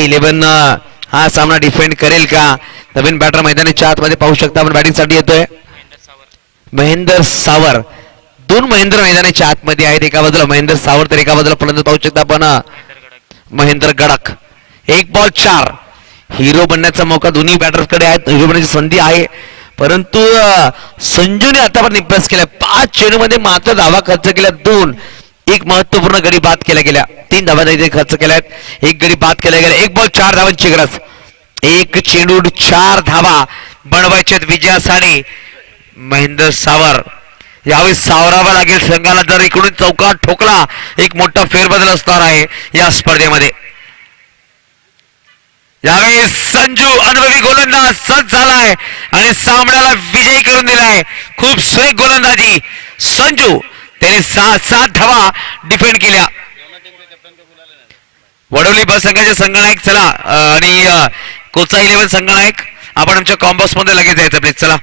11 हा सामना डिफेंड करेल का. नवीन बॅटर मैदानाच्या आतमध्ये पाहू शकता आपण. बॅटिंग साठी येतोय महेंद्र सावर. 2 महेंद्र मैदानाच्या आतमध्ये आहेत. एका बाजूला महेंद्र सावर तर एका बाजूला फलंदाज पाहू शकता आपण महेंद्र गडक. 1 बॉल 4. हिरो बनण्याचा मौका दोन्ही बॅटर्सकडे आहेत. हिरो बनण्याची संधी आहे, परंतु संजूने आतापर्यंत इम्प्रेस केला. 5 चेंडू मध्ये मात्र धावा खर्च केल्या 2. एक महत्वपूर्ण गडी बाद केल्या गेल्या. 3 धावा खर्च केल्यात, 1 गडी बाद केला गेला. 1 बॉल 4 धावांची गरज. 1 चेंडू 4 धावा बनवायच्यात विजयासाठी. महेंद्र सावर यावेळी सावरावा लागेल संघाला. जर इकडून चौकार ठोकला एक मोठा फेरबदल असणार आहे या स्पर्धेमध्ये. यावेळी संजू अनुभवी गोलंदाज सज्ज झालाय आणि सामन्याला विजयी करून दिलाय. खूप सुरेख गोलंदाजी संजू. त्याने 7 धावा डिफेंड केल्या. वडवली ब संघाचे संघनायक चला आणि कोचा 11 संघनायक आपण आमच्या कॉम्बॉक्स मध्ये लगेच जायचं प्लीज. चला.